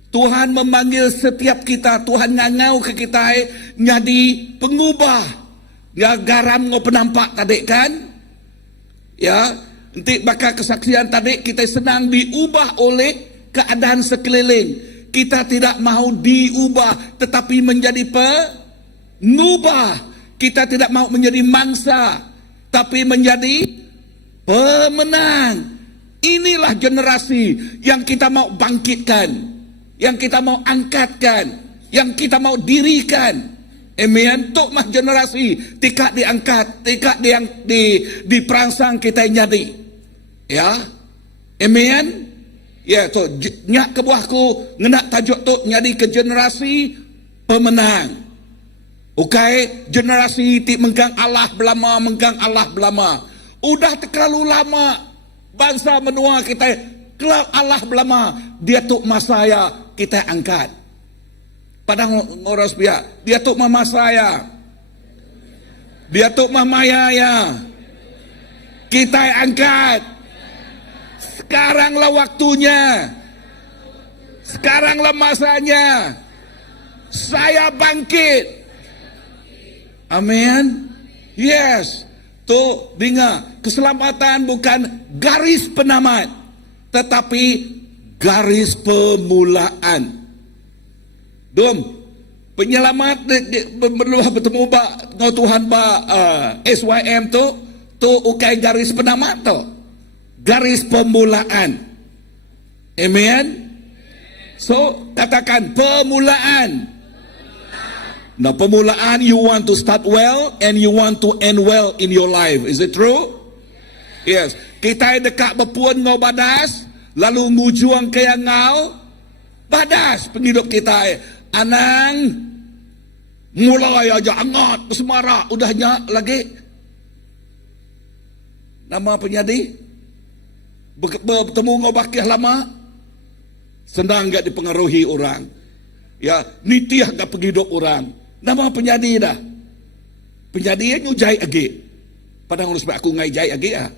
Tuhan memanggil setiap kita, Tuhan ngangau ke kita jadi pengubah. Ya, garam ngo penampak tadi kan? Ya, nanti bakal kesaksian tadi kita senang diubah oleh keadaan sekeliling. Kita tidak mau diubah, tetapi menjadi pengubah. Kita tidak mau menjadi mangsa, tapi menjadi pemenang. Inilah generasi yang kita mau bangkitkan, yang kita mau angkatkan, yang kita mau dirikan. Amen. Tok mah generasi tika diangkat, tika diperangsang kita jadi. Ya. Amen. Ya, tu nyak kebuahku ngenak tajuk tu jadi ke generasi pemenang. Okay, generasi ti menggang Allah belama, menggang Allah belama. Udah terlalu lama bangsa menua kita kelak Allah belama, dia tu masaya kita angkat. Padang ngoros pihak, dia tu mama saya. Dia tu mama ya. Kita angkat. Sekaranglah waktunya. Sekaranglah masanya. Saya bangkit. Amin. Yes. Tu dengar, keselamatan bukan garis penamat, tetapi garis pemulaan. Dom, penyelamat perlu bertemu dengan Tuhan SYM tu ukai garis penamat tu, garis pemulaan. Amen. So katakan pemulaan. Now pemulaan, you want to start well and you want to end well in your life. Is it true? Yes. Kita dekat berpuan ngau badas, lalu ngujuang ke yang ngau badas penghidup kita. Anang mulai aja angat bersemara, udahnya lagi nama penyadi bertemu ngau bakih lama, senang gak dipengaruhi orang. Ya, nitiah gak penghidup orang. Nama penyadi dah. Penyadi nyujai agi. Padahal harus aku ngajai agi ah.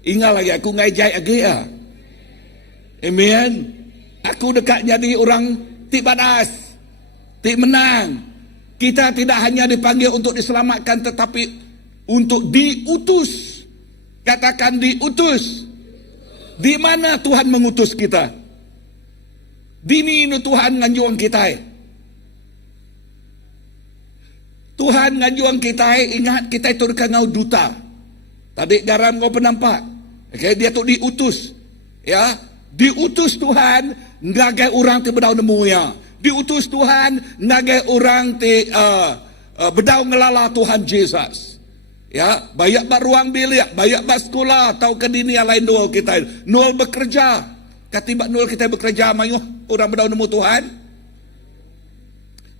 Ingat lagi aku ngajai agi ah. Amen. Aku dekat jadi orang tik badas, tik menang. Kita tidak hanya dipanggil untuk diselamatkan, tetapi untuk diutus. Katakan diutus. Di mana Tuhan mengutus kita? Dini Tuhan nganjuang kita. Tuhan nganjuang kita, ingat kita itu ngau duta. Tadi garam kau penampak. Okay, dia tu diutus. Ya, diutus Tuhan ngagai orang ti bedau nemu ya. Diutus Tuhan ngagai orang ti bedau ngelala Tuhan Yesus. Ya, banyak ruang bilik, banyak sekolah, tahu ke dini yang lain nol kita. Nol bekerja. Katiba nol kita bekerja mayuh orang bedau nemu Tuhan.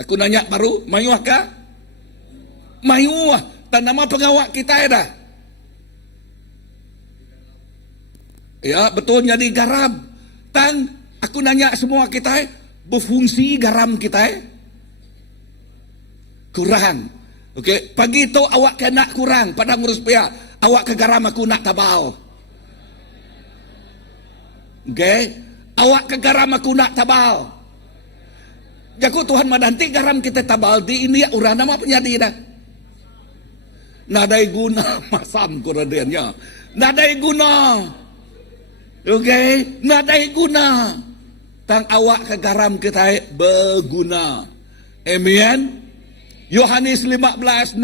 Aku nanya baru, mayuh kah? Mayuh. Dan nama pengawak kita dah. Ya, betul jadi garam. Tang, aku nanya semua kita, berfungsi garam kita kurang. Okey, pagi tu awak kena kurang pada ngurus pihak. Awak ke garam aku nak tabal. Okey, awak ke garam aku nak tabal. Jaku Tuhan madanti garam kita tabal di ini urang nama penyadi dah. Nadai guna masam kuradiannya. Nadai guna. Okey, nadai guna. Tang awak ke garam kita berguna. Amen. Yohanes 15:16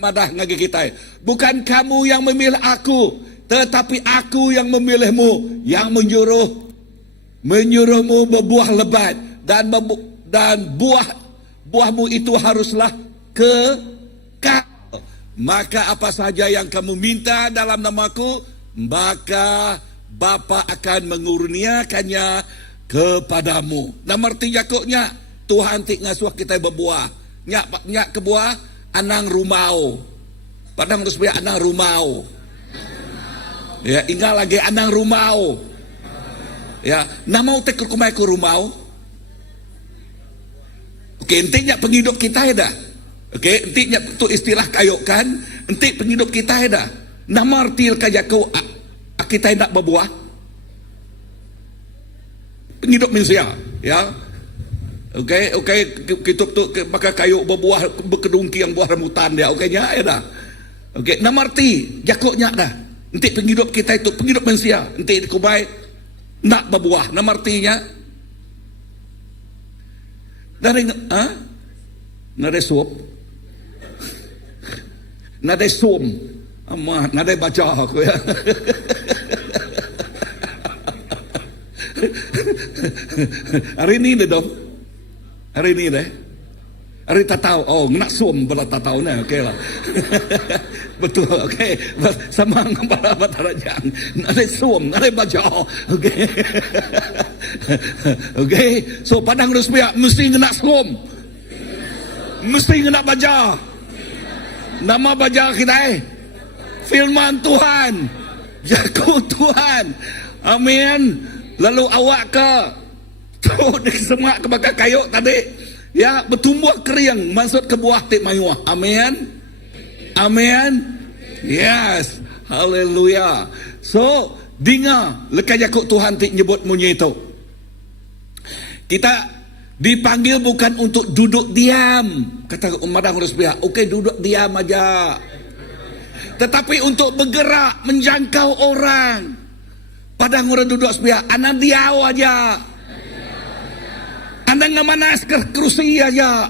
madah ngagi kita. Bukan kamu yang memilih aku, tetapi aku yang memilihmu, yang menyuruhmu berbuah lebat dan buahmu itu haruslah kekal. Maka apa saja yang kamu minta dalam namaku, maka Bapa akan mengurniakannya kepadamu. Nomor 3 koknya Tuhan tik ngasuh kita berbuah. Nyak kebuah anang rumau. Padang harus biar anang rumau. Ya, ingat lagi anang rumau. Ya, nama utek kumai ku rumau. Okey, intinya penghidup kita dah. Okey, intinya tu istilah kayokan, inti penghidup kita dah. Nama arti kajaku kita nak berbuah. Penghidup manusia, ya. Okey, kita tu pakai kayu berbuah berkedungki yang buah rambutan dia. Okeynya ya dah. Okey, nama arti jakuknya dah. Inti penghidup kita itu penghidup manusia. Inti kubai nak berbuah. Nama artinya dari nade suap, nade suam, amat nade baca aku ya. Hari ini deh dong, hari ini deh, hari tak tahu, oh nak suam bala tak tahu nih, okey lah. Betul, okey, sama ngapa batarajang, nade suam, nade baca, okey. Okey, so padang rusbia mesti kena suam. Mesti kena baca. Nama baca kita firman Tuhan. Jakut Tuhan. Amin. Lalu awak ke tu disemak ke bakal kayu tadi. Ya, bertumbuh kering maksud ke buah tik mayuah. Amin. Amin. Yes. Haleluya. So, dengar lekas jakut Tuhan tik nyebut munyi itu. Kita dipanggil bukan untuk duduk diam. Kata Madang Rusbia, okey duduk diam aja. Tetapi untuk bergerak, menjangkau orang. Padang orang duduk Rusbia, anak diau aja. Anda ngemanas ke kerusi aja.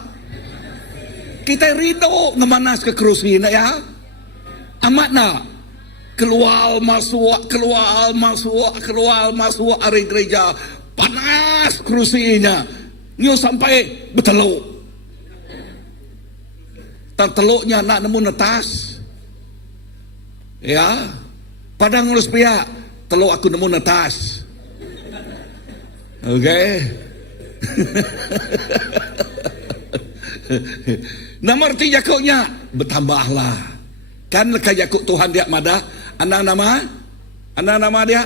Kita rindu ngemanas ke kerusi nak ya. Amat nak. Keluar masuk hari gereja. Panas kerusinya. Nyo sampai berteluk. Tak teluknya nak nemu netas. Ya. Padang ngurus pihak. Teluk aku nemu netas. Okey. Nama arti jakuknya bertambahlah. Kan lekas jakuk Tuhan dia madah. Anak nama dia.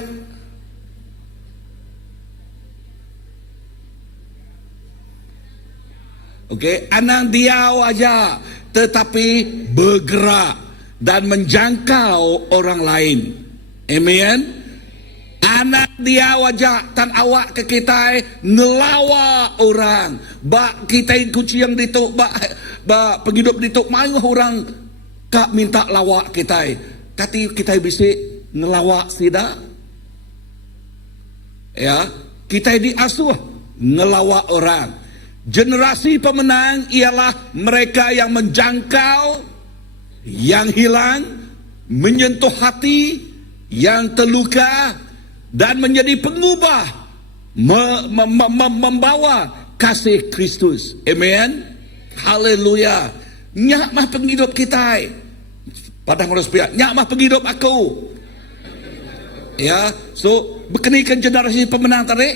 Okey, anak dia aja tetapi bergerak dan menjangkau orang lain. Amen. Anak dia wajah tan awak ke kita ngelawa orang. Bak kita kucing dituk bak penghidup dituk mayu orang kak minta lawak kita. Kati kita bisa ngelawak sida. Ya, kita diasuh ngelawak orang. Generasi pemenang ialah mereka yang menjangkau, yang hilang, menyentuh hati, yang terluka dan menjadi pengubah, membawa kasih Kristus. Amen. Haleluya. Nyak mah penghidup kita. Padang harus pihak. Nyak mah penghidup aku. Ya, so berkenikan generasi pemenang tadi.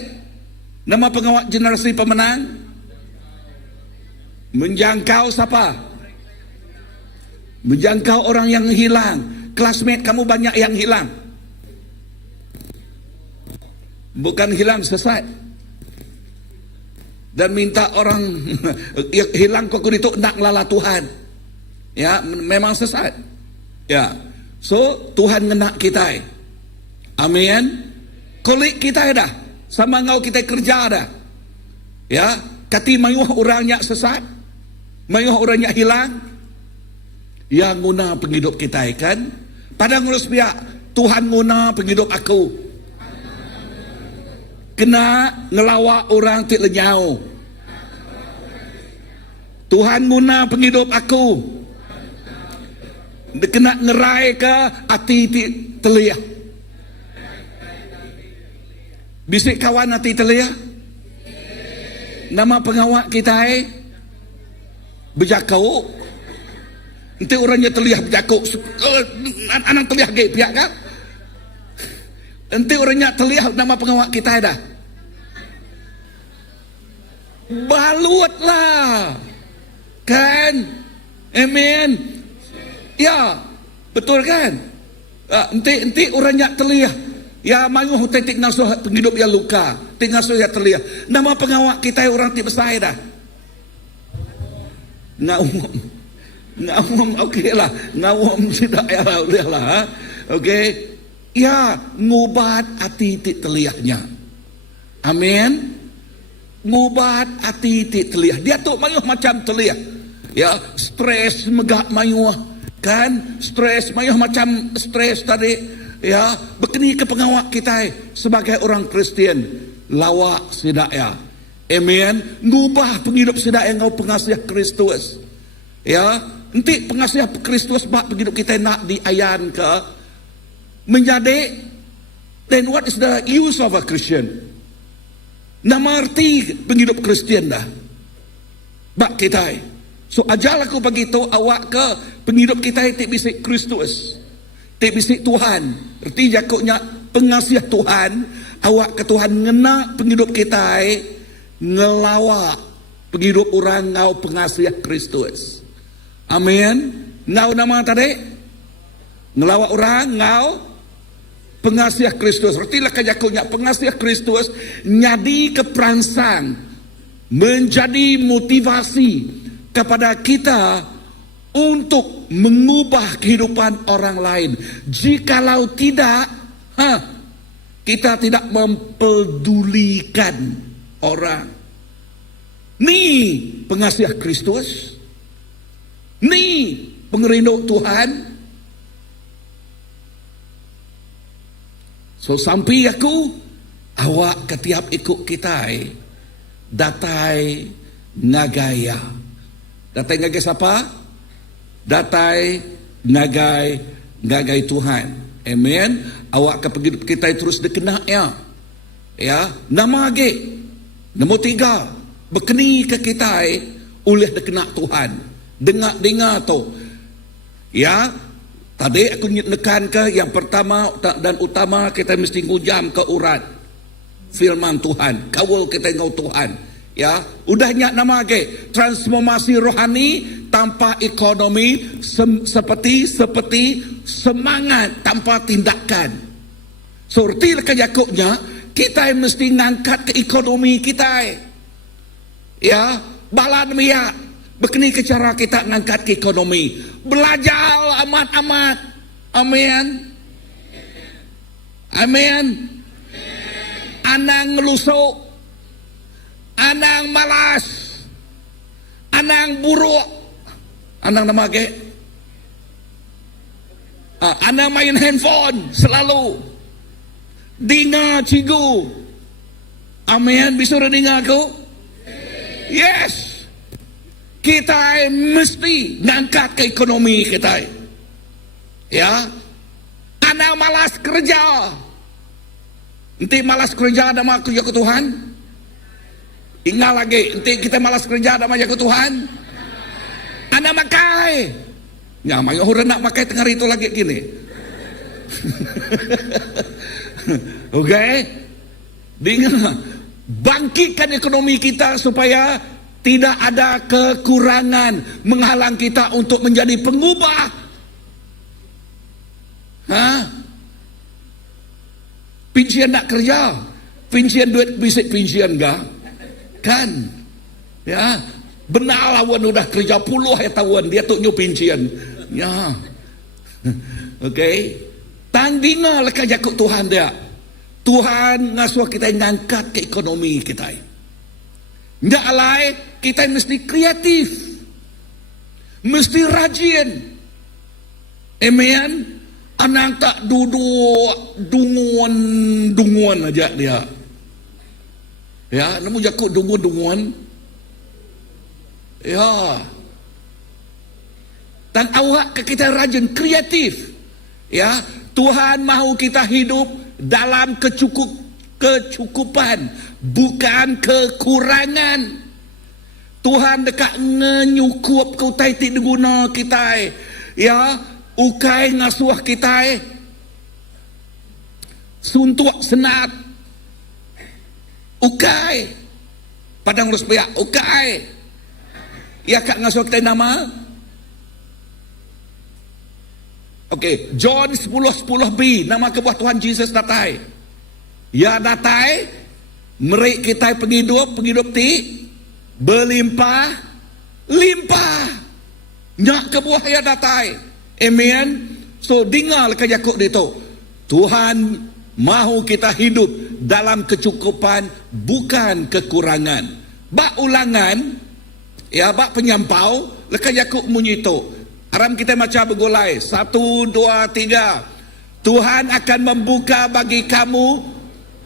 Nama pengawal generasi pemenang. Menjangkau siapa? Menjangkau orang yang hilang. Classmate kamu banyak yang hilang. Bukan hilang, sesat. Dan minta orang yang hilang kok itu nak lala Tuhan. Ya, memang sesat. Ya. So, Tuhan ngenak kita. Amin. Kolik kita dah. Sama ngau kita kerja dah. Ya, kati mayuh orangnya sesat. Mayuh orangnya hilang. Yang guna penghidup kita kan. Padang ngurus pihak. Tuhan guna penghidup aku. Kena ngelawak orang tik lenyau. Tuhan guna penghidup aku. Kena ngerai ke hati tik telia. Bisik kawan hati telia. Nama pengawak kita berjakau. Nanti orangnya terlihat berjakau. Anak terlihat gay pihak kan. Nanti orangnya terlihat nama pengawak kita dah. Balutlah. Kan? Amen. Ya, betul kan? Nanti orangnya terlihat. Ya mayuh tik ngasuh penghidup ya luka, tik ngasuh ya terlihat. Nama pengawak kita orang ti besar dah. Ngawam okey lah. Ngawam tidak ya lah. Okey. Ya ngubat hati ti terlihatnya. Amin. Ngubat hati ti terlihat. Dia tu mayuh macam terlihat. Ya, stres megak mayuh kan, stres mayuh macam stres tadi. Ya, berkeni ke pengawak kita sebagai orang Kristian lawak sidaya. Amen. Ngubah penghidup sidaya ngau pengasiah Kristus. Ya, nanti pengasiah Kristus bak penghidup kita nak diayan ke menjadi, then what is the use of a Christian? Nama arti penghidup Kristian dah bak kita. So ajal aku bagi tahu awak ke penghidup kita tik bisik Kristus, tik bisik Tuhan. Erti jakuknya pengasiah Tuhan, awak ke Tuhan ngena penghidup kita ngelawak penghidup orang ngau pengasiah Kristus. Amin. Ngau nama tadi ngelawak orang ngau pengasiah Kristus. Ertilah kajakuknya pengasiah Kristus nyadi keperangsang, menjadi motivasi kepada kita untuk mengubah kehidupan orang lain. Jikalau tidak, kita tidak mempedulikan orang. Ni pengasiah Kristus, ni pengerinduk Tuhan. So sampai aku, awak ketiap ikut kita datai ngagaya. Datai ngagai siapa? Datai ngagai Tuhan. Amen. Awak ke pergi kita terus dikena ya. Ya, nama age. Nombor 3, berkeni ke kita oleh dikena Tuhan. Dengar tu. Ya, tadi aku nekan ke yang pertama dan utama kita mesti ngujam ke urat firman Tuhan. Kawal kita ngau Tuhan. Ya, udahnya nama ke transformasi rohani tanpa ekonomi seperti semangat tanpa tindakan. Seperti kejakuknya kita mesti ngangkat ke ekonomi kita. Ya, balan mia berkeni ke cara kita ngangkat ke ekonomi. Belajar amat-amat. Amin. Amin. Anang ngelusuk, anang malas, anang buruk, anang nama ke? Anang main handphone selalu. Dengar cigu. Amin. Bisa dengar aku? Yes. Kita mesti ngangkat ke ekonomi kita. Ya. Anang malas kerja. Nanti malas kerja nama kerja ke Tuhan. Ingat lagi, nanti kita malas kerja nama kerja ke Tuhan. Anak makai. Ya, mayu orang nak makai tengah itu lagi gini. Okey. Dengar. Bangkitkan ekonomi kita supaya tidak ada kekurangan menghalang kita untuk menjadi pengubah. Pincian nak kerja, pincian duit bisik pincian ga, kan? Ya, benar lawan udah kerja puluh tahun dia tu nyu pincian, ya. Okey, tandinga lekas jakut Tuhan dia. Tuhan ngasuh kita ngangkat ke ekonomi kita. Ndak alai kita mesti kreatif, mesti rajin. Amen. Anak tak duduk dunguan aja dia. Ya, namun jakut dunguan. Ya. Dan awak kita rajin kreatif. Ya, Tuhan mahu kita hidup dalam kecukupan, bukan kekurangan. Tuhan dekat ngenyukup kau tai ti guna kita. Ya, ukai ngasuh kita suntuk senat ukai padang ruspia ukai ya kak ngasuh kita nama. Okey, John 10:10b nama kebuah Tuhan Yesus datai. Ya datai merik kita penghidup ti berlimpah limpah. Nyak kebuah ya datai. Amen. So dengar ke Yakub itu. Tuhan mahu kita hidup dalam kecukupan, bukan kekurangan. Bak ulangan, ya bak penyampau, leka Yakub bunyi itu. Haram kita macam bergulai. 1, 2, 3. Tuhan akan membuka bagi kamu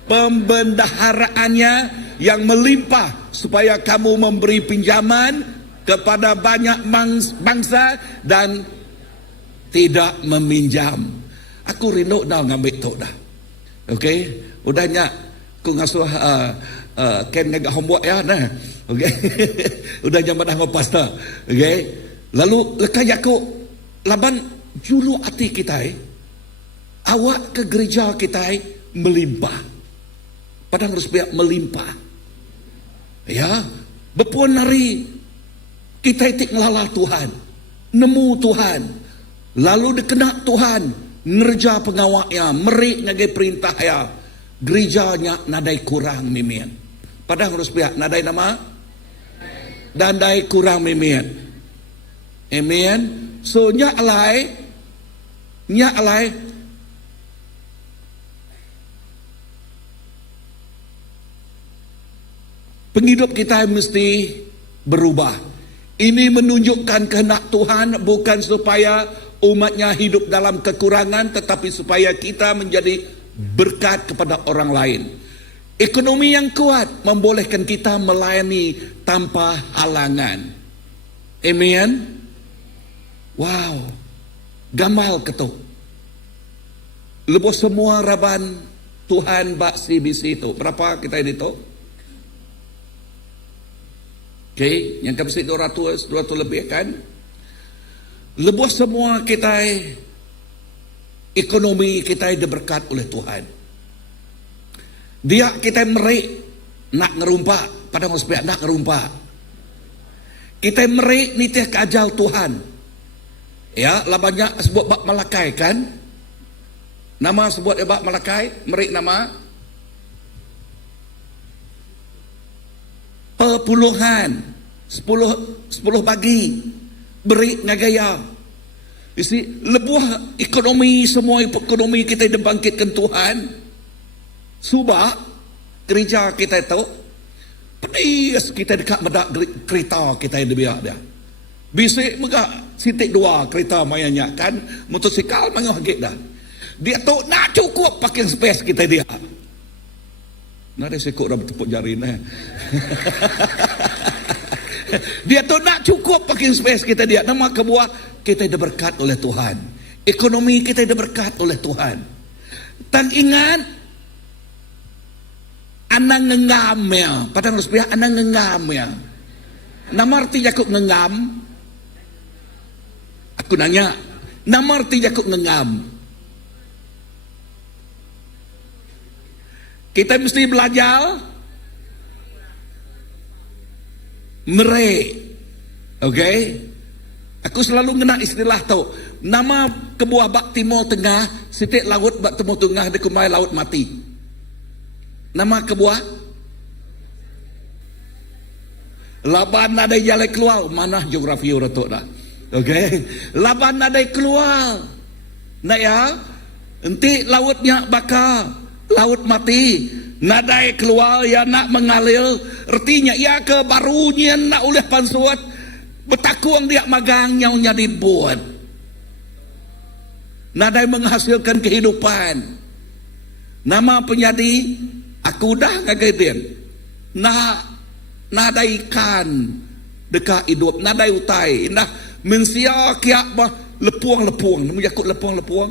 pembendaharaannya yang melimpah, supaya kamu memberi pinjaman kepada banyak bangsa dan tidak meminjam. Aku rindu dah ngambil tu dah. Okey, udahnya aku ngasuh ken ngagak homework ya nah. Okey. Udah jam dah ngopas dah. Okey. Lalu leka Yakub laban julu hati kita awak ke gereja kita melimpah. Padahal harus biar melimpah. Ya, berpuan hari kita itik ngelala Tuhan, nemu Tuhan, lalu dikenak Tuhan, ngerja pengawaknya, merik ngagai perintah ya, gerejanya nadai kurang mimian. Padahal harus biar nadai nama, dan nadai kurang mimian. Amen. So nyak alai, penghidup kita mesti berubah. Ini menunjukkan kehendak Tuhan, bukan supaya umatnya hidup dalam kekurangan, tetapi supaya kita menjadi berkat kepada orang lain. Ekonomi yang kuat membolehkan kita melayani tanpa halangan. Amen. Wow, gamal ketuk. Lepas semua raban Tuhan bak CBC itu. Berapa kita ini tu? Okay, yang kami 200 lebih kan. Lepas semua kita ekonomi kita diberkat oleh Tuhan. Dia kita merik nak ngerumpak, pada ngospek nak ngerumpak. Kita merik nitih kajal Tuhan. Ya, lah banyak sebut bak Malakai kan. Nama sebut bak Malakai, merik nama perpuluhan 10 bagi beri ngagaya. Isi lebuah ekonomi, semua ekonomi kita dibangkitkan Tuhan. Subak gereja kita itu pedis kita dekat medak kereta kita yang biar dia. Bisik megak sitik 2 kereta mayanya kan, motosikal mangah gek dah. Dia tu nak cukup parking space kita dia. Nada sekok dah bertepuk jari nah. Dia tu nak cukup parking space kita dia. Nama kebuah kita diberkat oleh Tuhan. Ekonomi kita diberkat oleh Tuhan. Dan ingat anang ngengam ya. Padahal harus pihak anang ngengam ya. Nama arti Yakub ngengam. Aku nanya, nama arti Yakub ngengam. Kita mesti belajar merik. Okay? Aku selalu ngena istilah tu. Nama kebuah bak timur tengah, sitik laut bak timur tengah dikumai laut mati. Nama kebuah laban ada jalan keluar. Mana geografi orang tu dah. Okay? Laban ada keluar. Nak ya? Nanti lautnya bakar. Laut mati, nadai keluar ya nak mengalir, artinya ya ke barunya nak oleh pansuat betakuang dia magang nyaunya dibuat. Nadai menghasilkan kehidupan. Nama penyadi aku dah ngagedin. Nadai ikan dekat hidup, nadai utai, nah mensia kiak bah lepuang-lepuang, nama Yakub lepuang-lepuang.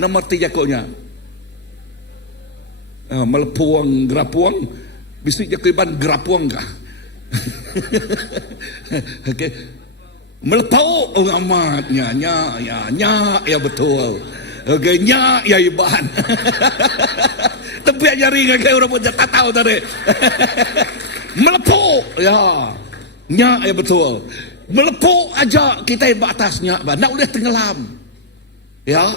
Nama arti Yakubnya melepuang gerapuang, bisik Yakuban gerapuang kah? Okay. Melepau orang amatnya, ya betul. Okay, ya iban. Tapi jari kayak orang pun tak tahu tadi. Melepau, ya betul. Melepau aja kita batasnya, nak boleh tenggelam. Ya,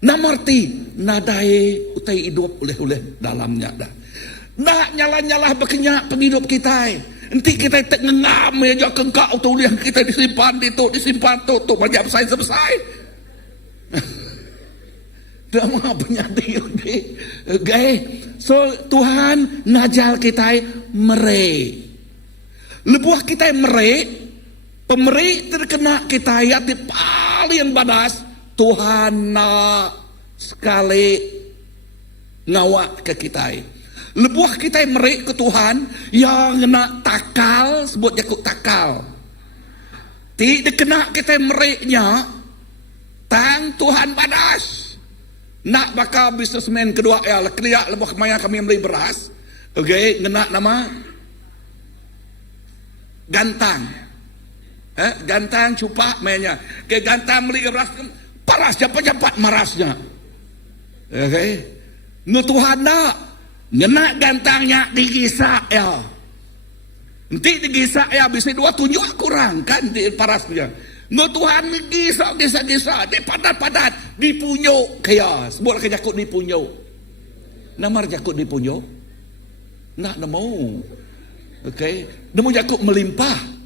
Namarti nadai utai hidup oleh dalamnya dah. Nak nyala-nyala berkenyak penghidup kita. Nanti kita tak ngengam aja kengkak tu yang kita disimpan tu macam selesai. Dah mah penyati okay. So Tuhan ngajar kita merek. Lebuah kita merek, pemerek terkena kita yati paling badas. Tuhan nak sekali ngawat ke kita. Lebuah kita merek ke Tuhan yang nak takal, sebut jakut takal. Tidak kena kita mereknya, tang Tuhan badas. Nak bakal bisnesmen kedua ya, kerja lebuah maya kami beli beras. Okay, ngena nama Gantang. Gantang cupak mainnya. Ke Gantang beli beras paras cepat-cepat marasnya. Okay. Nu Tuhan nak ngena Gantangnya digisak ya. Nanti digisak ya bisa 2 tunjuk kurang kan di parasnya. Nu Tuhan digisak di padat-padat dipunyuk kaya. Sebut ke jakut dipunyuk. Namar jakut dipunyuk. Nak nemu. Okay. Nemu jakut melimpah.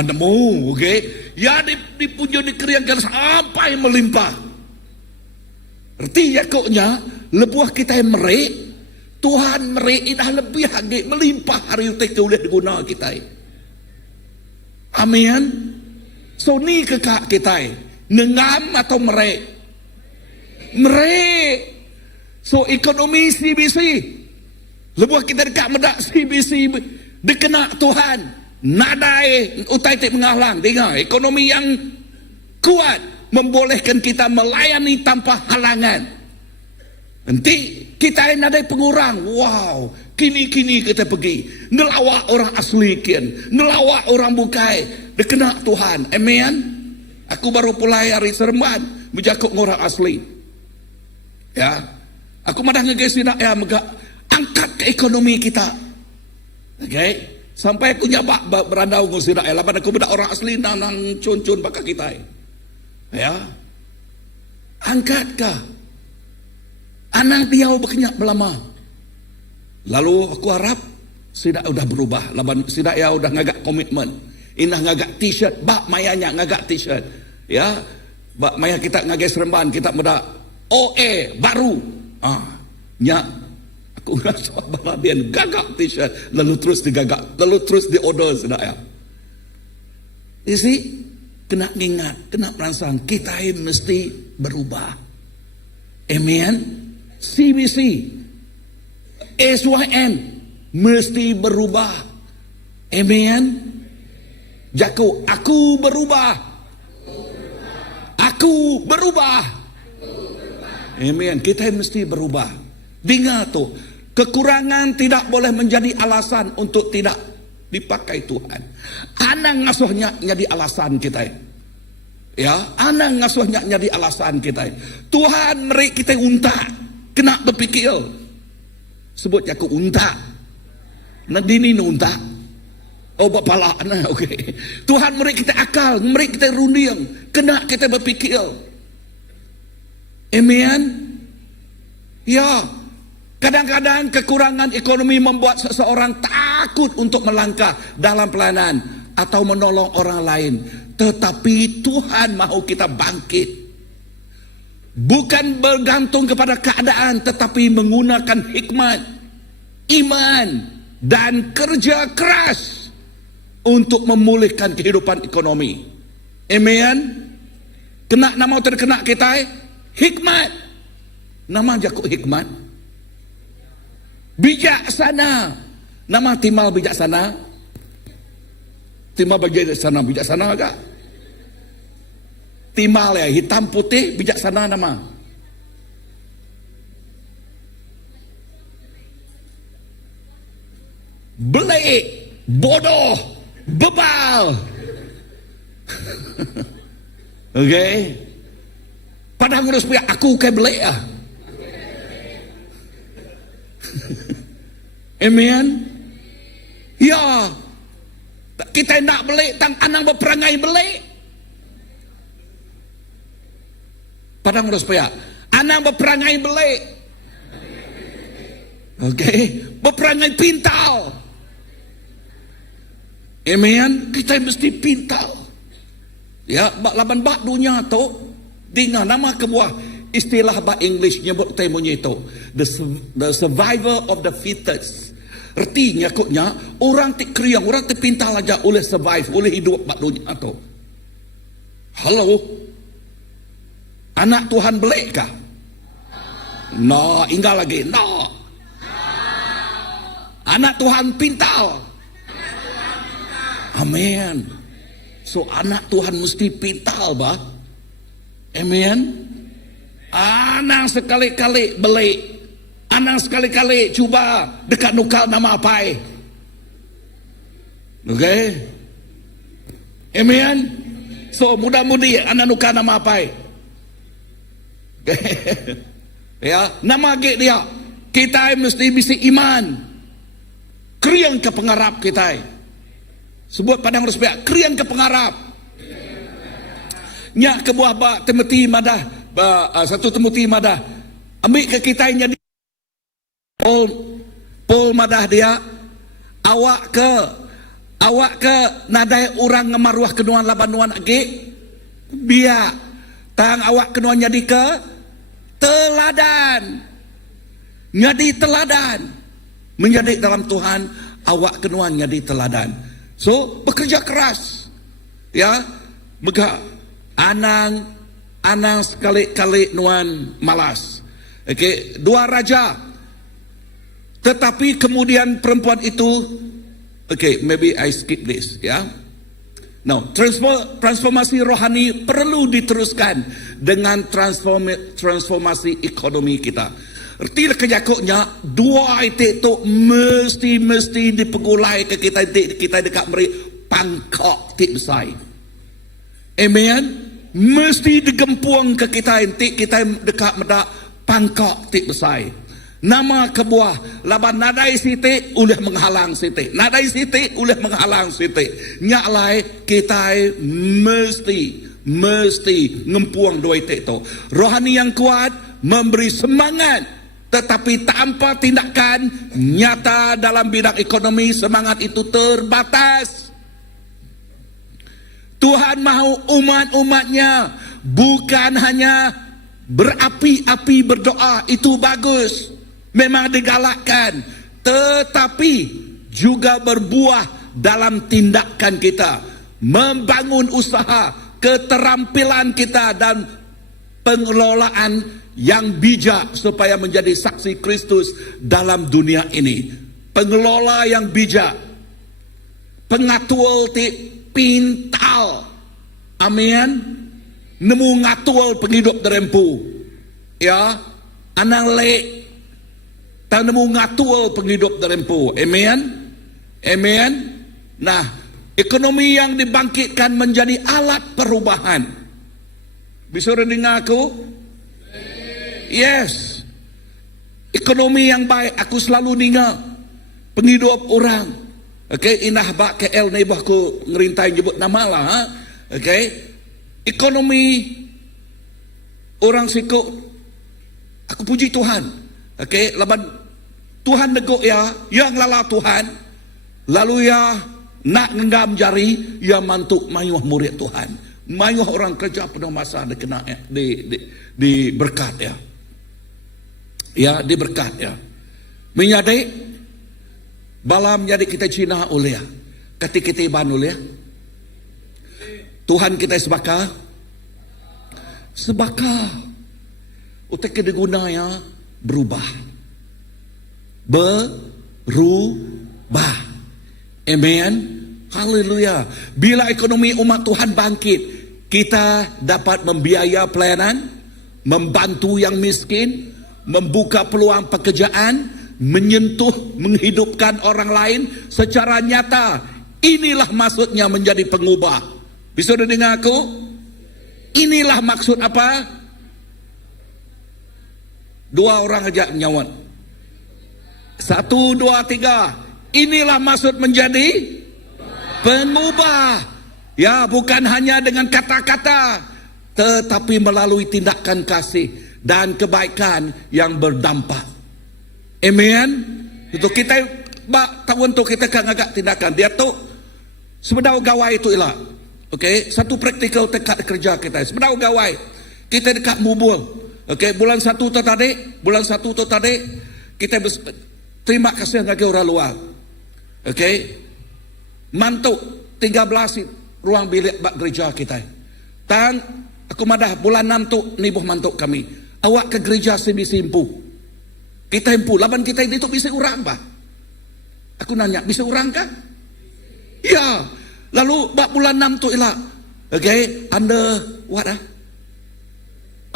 Nemu, okay. Ya dipunyuk dikeriangkan sampai melimpah. Erti jakutnya lebuah kita yang merek, Tuhan merek dah lebih lagi melimpah hari itu boleh diguna kita. Amin. So ni kekak kita ngengam atau merek? Merek. So ekonomi CBC lebuah kita dekat medak CBC dikena Tuhan nadai utai tak menghalang. Dengar, ekonomi yang kuat membolehkan kita melayani tanpa halangan. Nanti kita yang nadai pengurang. Wow, kini kita pergi ngelawak orang asli kian, ngelawak orang bukai dikena Tuhan. Amen. Aku baru pulai hari Seremban berjakuk orang asli. Ya, aku madah ngegesi nak ya megak angkat ke ekonomi kita. Okay. Sampai aku nyabak berandau ngusir ya, lapan aku bedak orang asli nang cun-cun bakal kita. Ya. Angkatkah? Anak dia berkenyak belama. Lalu aku harap sidak udah berubah. Laban sidak ya udah ngagak komitmen. Inah ngagak t-shirt, bak mayanya ngagak t-shirt. Ya. Bak maya kita ngagak Seremban, kita muda OE baru. Nya aku rasa balabian gagak t-shirt lalu terus digagak, lalu terus diorder sidak ya. You see? Kena ingat, kena merangsang kita mesti berubah. Amen. CBC, SYM mesti berubah. Amen. Jaku, aku berubah. Aku berubah. Amen. Kita mesti berubah. Dengar tu, kekurangan tidak boleh menjadi alasan untuk tidak dipakai Tuhan. Anang ngasuhnya jadi alasan kita. Ya, anang ngasuhnya jadi alasan kita. Tuhan meri kita unta, kena berpikir. Sebut aku unta. Nadini unta. Oh bapala nah, okey. Tuhan meri kita akal, meri kita runding, kena kita berpikir. Amen. Ya. Kadang-kadang kekurangan ekonomi membuat seseorang takut untuk melangkah dalam pelayanan atau menolong orang lain. Tetapi Tuhan mahu kita bangkit. Bukan bergantung kepada keadaan, tetapi menggunakan hikmat, iman, dan kerja keras untuk memulihkan kehidupan ekonomi. Amen. Kena nama terkena kita hikmat. Nama jakuk hikmat. Bijaksana. Nama timal bijaksana. Timal bijaksana. Bijaksana agak. Timal ya. Hitam putih bijaksana nama. Belik. Bodoh. Bebal. Okay. Padahal ngurus punya aku kayak belik ya. Amen. Ya. Kita nak belik tang anang berperangai belik. Padang Rospaya. Anang berperangai belik. Okey, berperangai pintal. Amen. Kita mesti pintal. Ya, laban bak dunia tu dengan nama kebuah istilah bak English nyebut temunya itu the survivor of the fittest. Artinya koknya orang ti kriang, orang ti pintal aja boleh survive, boleh hidup bak dunia tu. Halo. Anak Tuhan belik kah? No, inggal lagi. No. Anak Tuhan pintal. Amin. So anak Tuhan mesti pintal bah. Amin. Anak sekali-kali belik. Anak sekali-kali cuba dekat nukal nama apa? Okay. Amin. So mudah-mudi anak nukal nama apa? Ya, nama dia. Kita mesti bisa iman. Kriang ke pengarap kita. Sebut Padang Rospaya, kriang ke pengarap. Nyak ke buah bak Timothy madah, 1 Timothy madah. Ambil ke kita yang jadi Paul madah dia. Awak ke nadai orang ngemaruah kenuan labanuan agi. Biar tang awak kenuan jadi ke teladan. Jadi teladan. Menjadi dalam Tuhan awak kenuan jadi teladan. So bekerja keras. Ya, megah anang sekali-kali nuan malas. Okey, 2 raja. Tetapi kemudian perempuan itu, okay, maybe I skip this, ya. Now, transformasi rohani perlu diteruskan dengan transformasi ekonomi kita. Artinya kejakoknya 2 itu mesti dipegulai ke kita dekat meri pangkok tik besar. Amen. Mesti digempuang ke kita dekat medak pangkok tik besar. Nama kebuah laban nadai siti uleh menghalang siti. Nadai siti uleh menghalang siti. Nyaklai kita mesti ngempuang 2 itu. Rohani yang kuat memberi semangat. Tetapi tanpa tindakan nyata dalam bidang ekonomi, semangat itu terbatas. Tuhan mahu umat-umatnya bukan hanya berapi-api berdoa, itu bagus, memang digalakkan, tetapi juga berbuah dalam tindakan kita, membangun usaha, keterampilan kita dan pengelolaan yang bijak supaya menjadi saksi Kristus dalam dunia ini. Pengelola yang bijak, pengatul pintal. Amin. Nemu ngatul penghidup derempu. Ya, anang lek tak nemu ngatul penghidup derempu. Amin. Amin. Nah, ekonomi yang dibangkitkan menjadi alat perubahan. Bisa dengar aku? Yes. Ekonomi yang baik aku selalu dengar. Penghidup orang. Okey, inah bak KL ni aku ngerintai nyebut nama lah. Okey. Ekonomi orang siku aku puji Tuhan. Okey, laban Tuhan neguk ya, yang lala Tuhan. Lalu ya nak ngenggam jari, ya mantuk mayuh murid Tuhan. Mayuh orang kerja penuh masa dikena di berkat ya. Ya, diberkat ya. Menyadai balam jadi kita Cina oleh ya. Ketika kita iban oleh ya. Tuhan kita sebaka. Utek kita guna ya berubah. Berubah. Amen. Haleluya. Bila ekonomi umat Tuhan bangkit, kita dapat membiaya pelayanan, membantu yang miskin, membuka peluang pekerjaan, menyentuh, menghidupkan orang lain secara nyata. Inilah maksudnya menjadi pengubah. Bisa dengar aku? Inilah maksud apa? 2 orang aja menyawat. 1, 2, 3. Inilah maksud menjadi pengubah. Ya, bukan hanya dengan kata-kata, tetapi melalui tindakan kasih dan kebaikan yang berdampak. Amen. Itu kita tahun tu kita kan agak tindakan dia tu sebenarnya gawai itu ialah okey, satu praktikal dekat kerja kita. Sebenarnya gawai kita dekat mubul. Okey, bulan 1 tu tadi kita terima kasih dengan orang luar. Okey, mantuk 13 ruang bilik bak gereja kita. Dan aku madah bulan 6 tu nibuh mantuk kami. Awak ke gereja simpu. Kita himpu, laban kita ini tu bisa orang bah. Aku nanya, bisa orang kah? Ya. Lalu bak bulan 6 tu ialah okay, under what ah?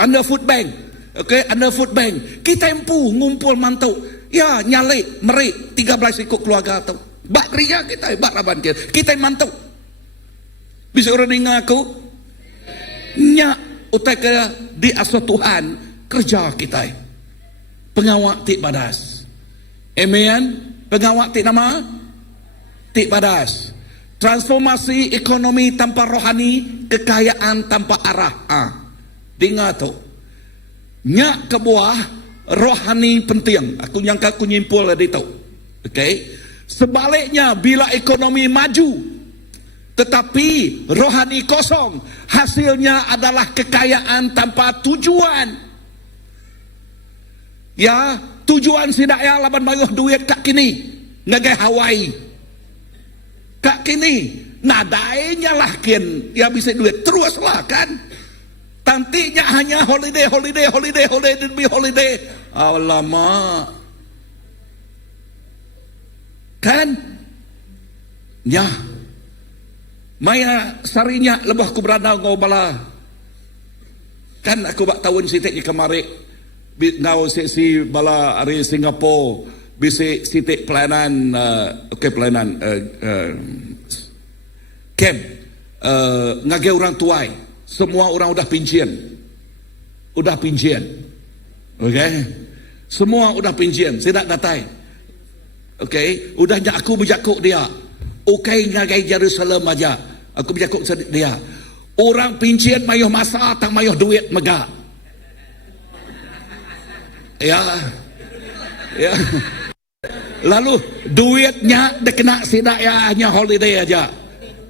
Under food bank. Okay, under food bank. Kita himpu ngumpul mantuk. Ya, nyalik, merik 13 ikut keluarga tu. Bak gereja kita, bak raban kita. Kita mantuk. Bisa orang dengar aku? Nyak utai ke di asuh Tuhan kerja kita. Pengawak tik badas. Amen. Pengawak tik nama? Tik badas. Transformasi ekonomi tanpa rohani, kekayaan tanpa arah. Dengar tu. Nyak kebuah rohani penting. Aku nyangka aku nyimpul dari tu. Okay. Sebaliknya bila ekonomi maju tetapi rohani kosong, hasilnya adalah kekayaan tanpa tujuan. Ya, tujuan sidak ya laban mayuh duit kak kini ngagai Hawaii. Kak kini nadainya lah kin ya bisa duit teruslah kan. Tantinya hanya holiday demi holiday. Alamak. Kan? Ya. Maya sarinya lebah ku berada ngau bala. Kan aku bak tahun sitik kemarin ngau sesi bala ari Singapura bisi sitik pelayanan pelayanan camp ngage orang tuai. Semua orang udah pincian. Okay? Semua udah pincian. Saya tak datai. Okay? Udahnya aku berjakuk dia. Okay, ngagai Jerusalem aja. Aku berjakuk dia. Orang pincian mayuh masa tak mayuh duit megah. Ya. Lalu duitnya dia kena sidak ya hanya holiday aja.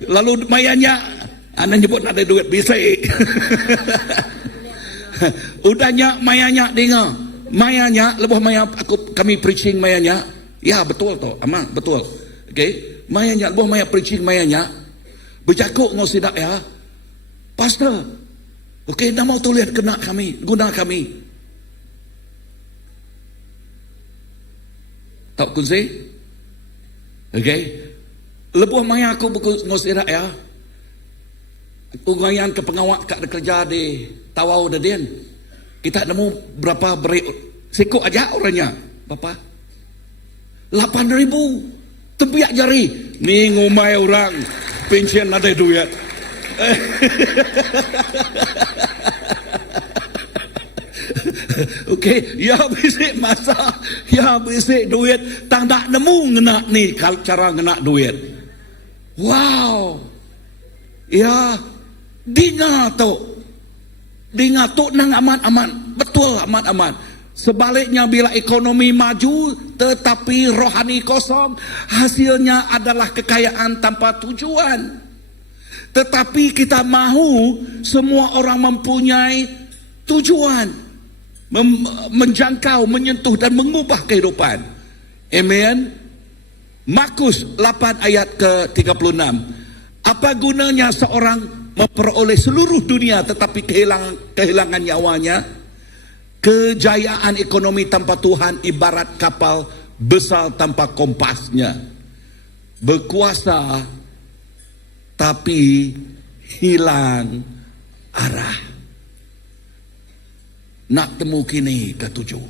Lalu mayanya anda nyebut ada duit bisa. Udahnya mayanya dengar. Mayanya lebih maya kami preaching mayanya. Ya betul tu, amak betul. Okay, mayanya lebih maya preaching mayanya. Berjakuk ngau sidak ya. Pastor. Okay, dah mau tu lihat kena kami, guna kami. Tak kunci? Okay. Lebih maya aku ngau sidak ya. Ungayan ke pengawak kat kerja di Tawau Dadian. Kita nemu berapa beri sikuk aja orangnya. Berapa? 8,000. Tempiak jari. Ni ngumai orang. Pensiun ada duit. Okey, ya bisik masa. Ya bisik duit. Tang tak nemu ngena ni cara ngena duit. Wow. Ya. Dengar tu nang aman-aman. Betul aman-aman. Sebaliknya bila ekonomi maju tetapi rohani kosong, hasilnya adalah kekayaan tanpa tujuan. Tetapi kita mahu semua orang mempunyai tujuan, menjangkau, menyentuh dan mengubah kehidupan. Amen. Markus 8 ayat ke-36. Apa gunanya seorang memperoleh seluruh dunia tetapi kehilangan nyawanya? Kejayaan ekonomi tanpa Tuhan ibarat kapal besar tanpa kompasnya. Berkuasa tapi hilang arah. Nak temu kini ketujuh.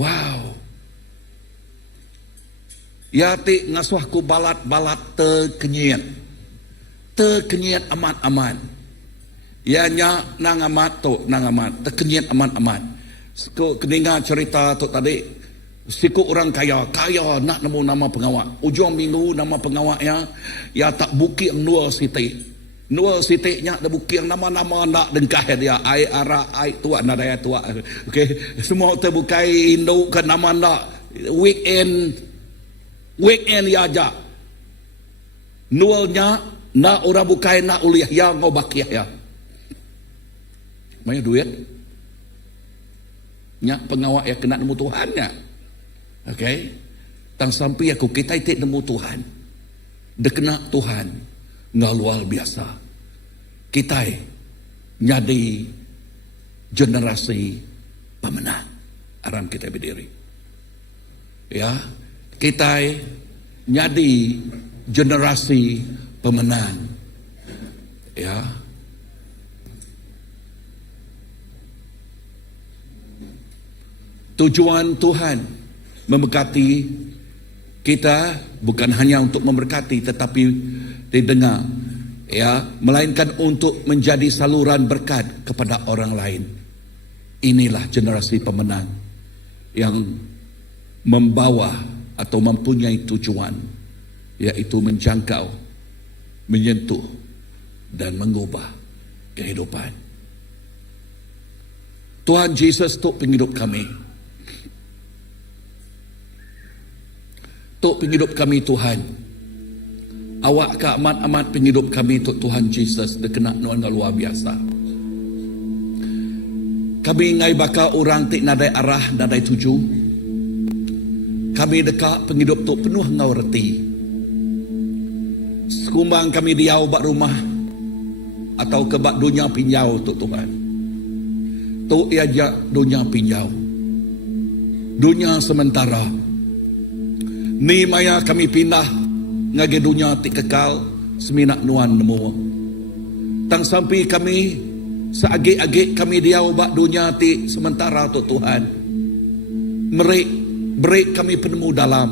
Wow. Ya ti ngasuhku balat-balat terkenyit. Terkenyit amat-amat. Ya nya nang amat tu nang amat terkenyit amat-amat. Siku kedengar cerita tu tadi. Siku orang kaya nak nemu nama pengawak. Ujung minggu nama pengawaknya ya tak bukit dua siti. Nual sitiknya da bukir nama-nama nak dengkah dia ai ara ai tua nadaya tua. Okey, semua terbukai Indo ke nama nak weekend ya aja. Nualnya nak orang bukai nak uliah ya ngau bakiah ya. Banyak duit. Nya pengawak ya kena nemu Tuhannya. Okey. Tang sampai aku kita itik nemu Tuhan. Dekena Tuhan. Nggak luar biasa. Kita nyadi generasi pemenang. Aram kita berdiri. Ya, kita nyadi generasi pemenang. Ya. Tujuan Tuhan memberkati kita bukan hanya untuk memberkati tetapi didengar, ya, melainkan untuk menjadi saluran berkat kepada orang lain. Inilah generasi pemenang yang membawa atau mempunyai tujuan, yaitu menjangkau, menyentuh dan mengubah kehidupan. Tuhan Yesus tok penghidup kami. Tok penghidup kami Tuhan. Awak ke amat-amat penghidup kami Tuhan Yesus dekena nuan luar biasa. Kami ngai bakal orang tik nadai arah nadai tuju. Kami dekat penghidup tu penuh ngau reti. Sekumbang kami diau bak rumah atau ke bak dunia pinjau tu Tuhan. Tu ia dunia pinjau. Dunia sementara. Ni maya kami pindah ngage dunia ti kekal seminak nuan nemu. Tang sampai kami seagik-agik kami diau bak dunia ti sementara tu Tuhan. Break kami penemu dalam.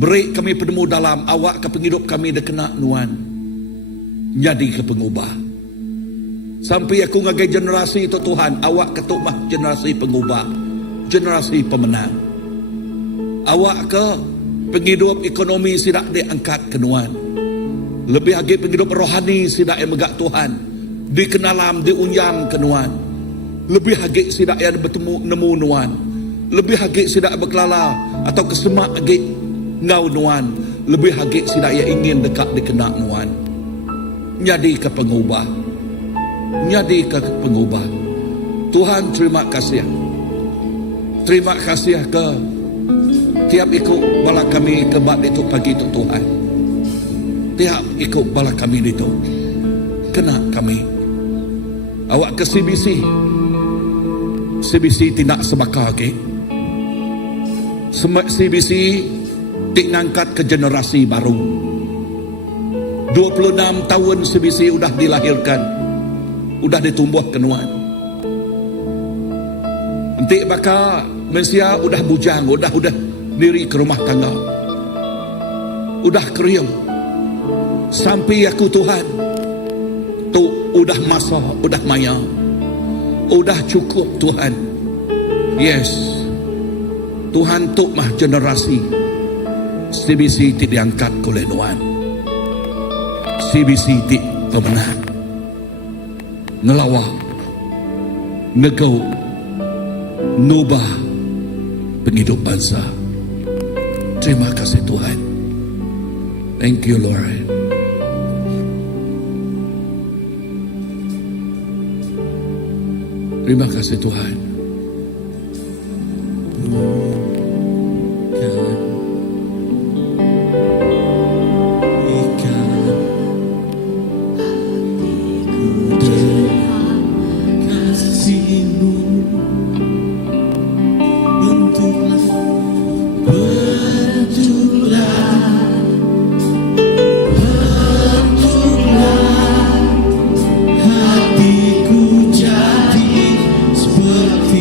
Break kami penemu dalam awak ke penghidup kami dekena nuan. Jadi ke pengubah. Sampai aku ngage generasi tu Tuhan, awak ketuk mah generasi pengubah, generasi pemenang. Awak ke penghidup ekonomi sidak diangkat kenuan. Lebih lagi penghidup rohani sidak yang megak Tuhan. Dikenalam, diunyam kenuan. Lebih lagi sidak yang bertemu nemu nuan. Lebih lagi sidak berkelala atau kesemak lagi ngau nuan. Lebih lagi sidak yang ingin dekat dikena nuan. Jadi ke pengubah. Jadi ke pengubah. Tuhan terima kasih. Terima kasih ke tiap ikut bala kami ke bak itu pagi itu Tuhan. Tiap ikut bala kami itu kena kami. Awak ke CBC. CBC tidak sebakar ke. CBC tik ngangkat ke generasi baru. 26 tahun CBC udah dilahirkan. Udah ditumbuh kenuan. Entik bakal Malaysia udah bujang, udah diri ke rumah tangga. Udah keriam. Sampai aku Tuhan. Tu udah masa, udah maya. Udah cukup Tuhan. Yes. Tuhan tu mah generasi. CBC tidak diangkat oleh nuan. CBC tidak pemenang. Ngelawak. Negau. Nubah. Penghidup bangsa. Terima kasih Tuhan. Thank you Lord. Terima kasih Tuhan. Hatiku jadi seperti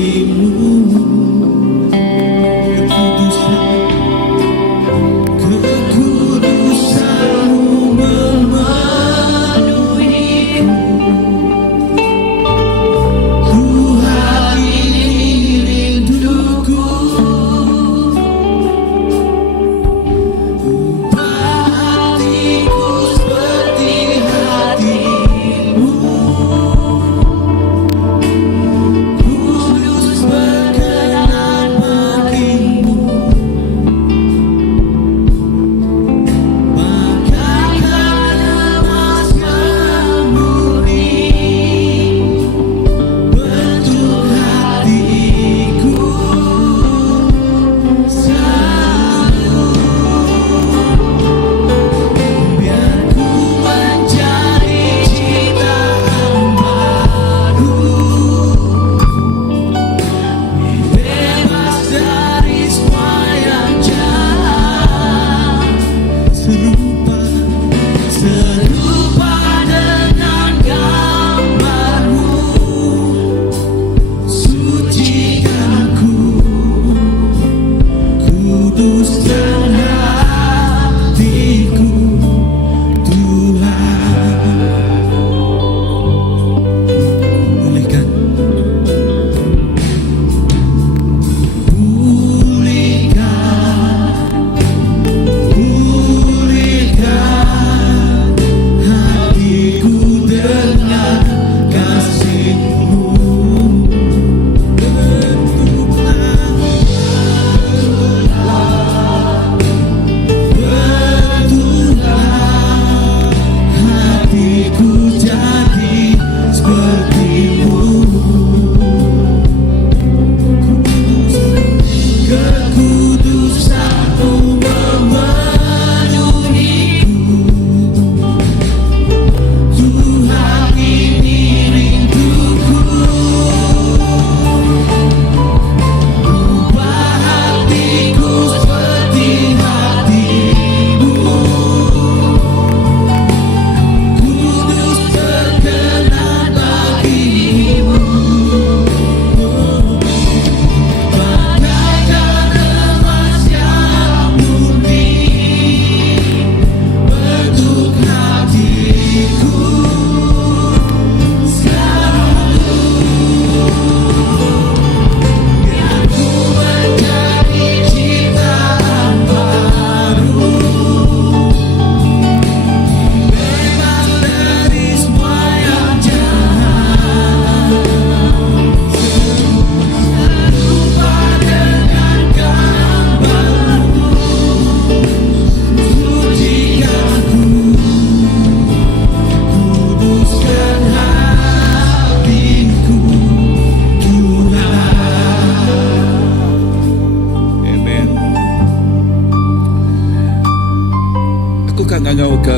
Bukan ngangau ke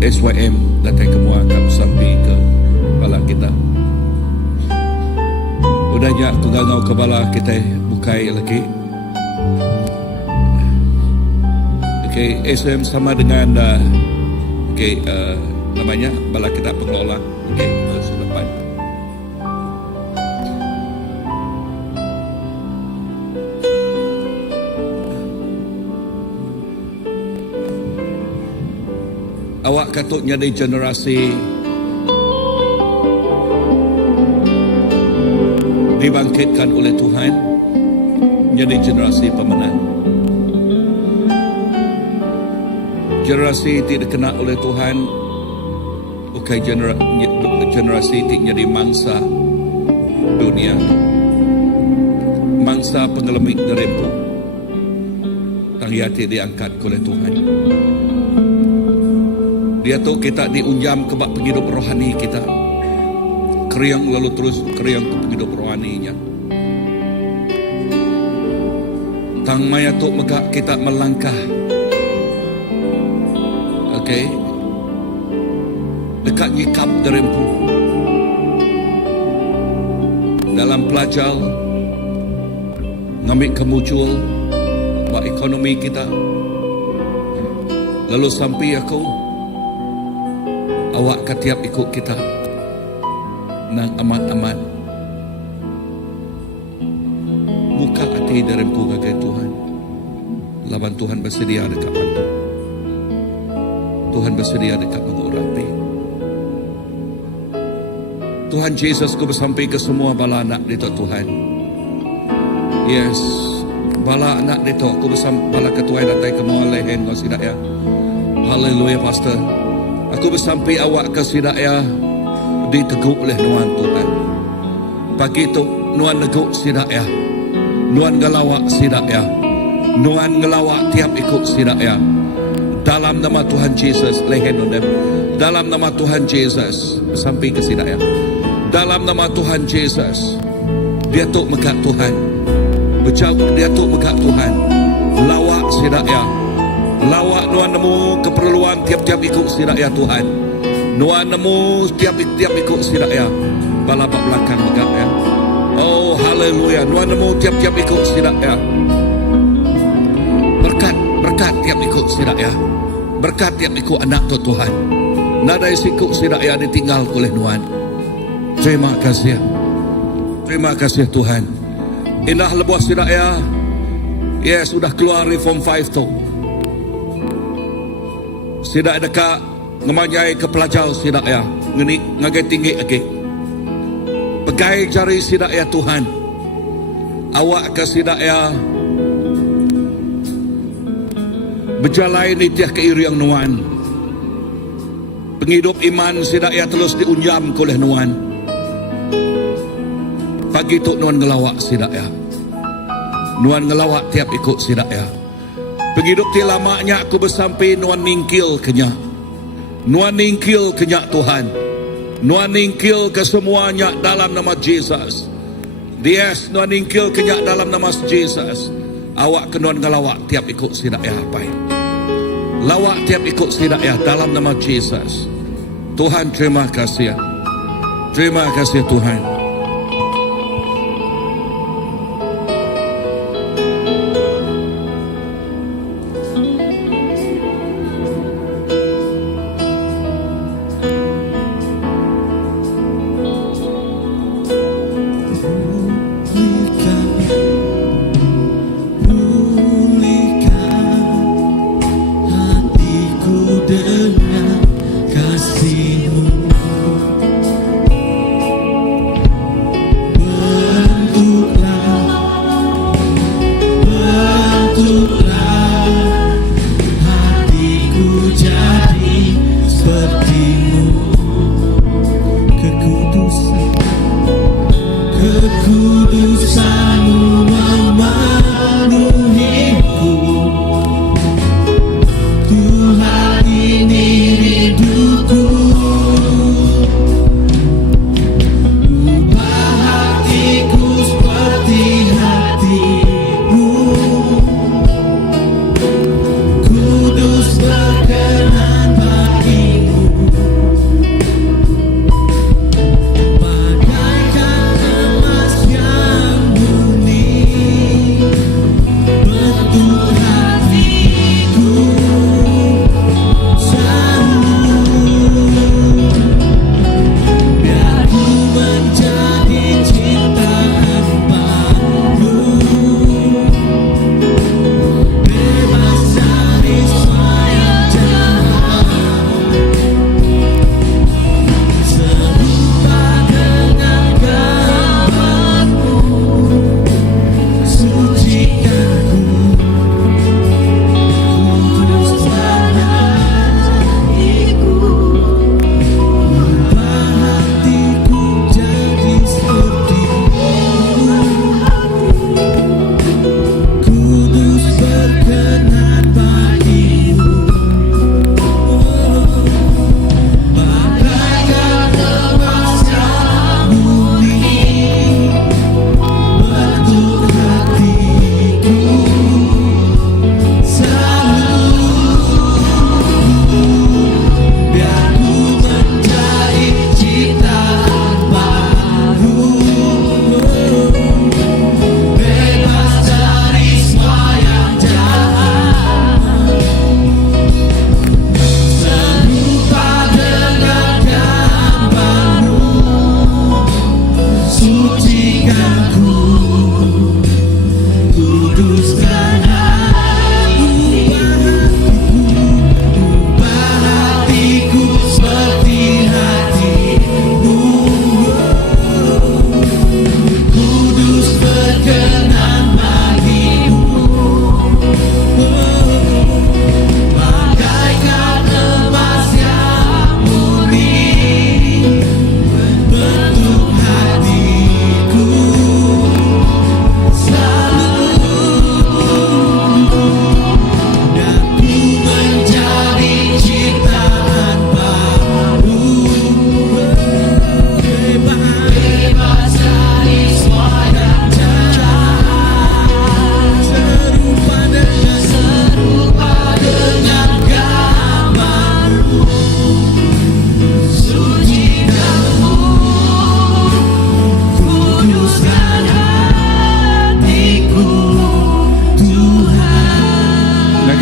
SYM datang ke muakab sampai ke bala kita. Udahnya aku ngangau ke bala kita bukai lagi. Okay, SYM sama dengan namanya bala kita pengelola. Okay, selepas. Awak katut jadi generasi dibangkitkan oleh Tuhan, jadi generasi pemenang. Generasi tidak dikenal oleh Tuhan, bukan generasi tidak jadi mangsa dunia, mangsa pengelemik derempu, tangiati diangkat oleh Tuhan. Dia tu kita diunjam ke bak penghidup rohani kita. Keriang lalu terus keriang ke penghidup rohaninya. Tang maya tu megak kita melangkah. Okay. Dekat nyikap derempu. Dalam pelajar ngambil kemuncul bak ekonomi kita. Lalu sampai awak ketiap ikut kita nang amat-amat buka hati dari kagai Tuhan. Lawan Tuhan bersedia dekat bantu. Tuhan bersedia dekat mengurapi. Tuhan Yesus ku bersampai ke semua bala anak itu Tuhan. Yes, bala anak itu aku bersampai bala ketua datang ke mual lehen kau sidak ya. Haleluya pastor. Aku bersampai awak ke sidaya diteguk oleh Nuan Tuhan. Pagi itu Nuan neguk sidaya. Nuan ngelawak sidaya. Nuan ngelawak tiap ikut sidaya. Dalam nama Tuhan Yesus lehen ondem. Dalam nama Tuhan Yesus sampai ke sidaya. Dalam nama Tuhan Yesus dia tu megat Tuhan. Berjauh dia tu megat Tuhan. Lawak sidaya. Lawak Nuan nemu keperluan tiap-tiap ikut sidak ya Tuhan. Nuan nemu tiap-tiap ikut sidak ya. Balapak belakang megak ya. Oh haleluya. Nuan nemu tiap-tiap ikut sidak ya. Berkat tiap ikut sidak ya. Berkat tiap ikut anak tu Tuhan. Nada ikut sidak ya ditinggal oleh Nuan. Terima kasih. Terima kasih Tuhan. Indah lebuh sidak ya. Ya sudah keluar reform 5 tu. Sidak dekat ngemanyai ke pelajar sidak ya. Ngeni ngagai tinggi lagi. Pegai jari sidak ya Tuhan. Awak ke sidak ya. Berjalai ni tiah keiriang Nuan. Penghidup iman sidak ya terus diunjam oleh Nuan. Pagi tu Nuan ngelawak sidak ya. Nuan ngelawak tiap ikut sidak ya. Penghidup ti lamanya aku bersampai Nuan ningkil kenyak. Nuan ningkil kenyak Tuhan. Nuan ningkil ke semuanya dalam nama Jesus. Yes, Nuan ningkil kenyak dalam nama Jesus. Awak ke Nuan ngelawak tiap ikut sidak ya apa. Lawak tiap ikut sidak ya dalam nama Jesus. Tuhan terima kasih. Terima kasih Tuhan.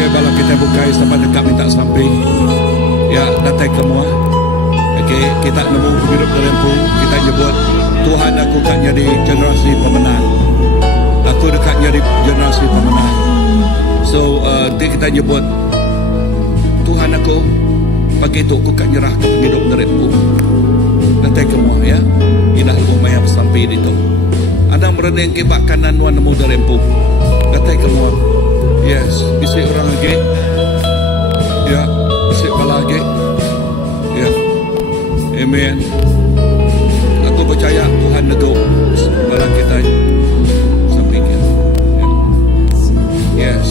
Okay, bala kita buka sama dekat minta sampai. Ya, datang semua. Okay, kita nemu hidup terempu. Kita nyebut Tuhan, aku kan jadi generasi pemenang. Aku dekat jadi generasi pemenang. So, kita nyebut Tuhan, aku pagi itu aku kan nyerah ke hidup terempu. Datang semua ya. Inilah lumayan sampai itu. Ada mereneng ke bak kanan wan nemu terempu. Datang semua. Yes, isi orang lagi. Ya, isi bala lagi. Ya. Amen. Aku percaya Tuhan neguk bala kita sampai ke. Yes.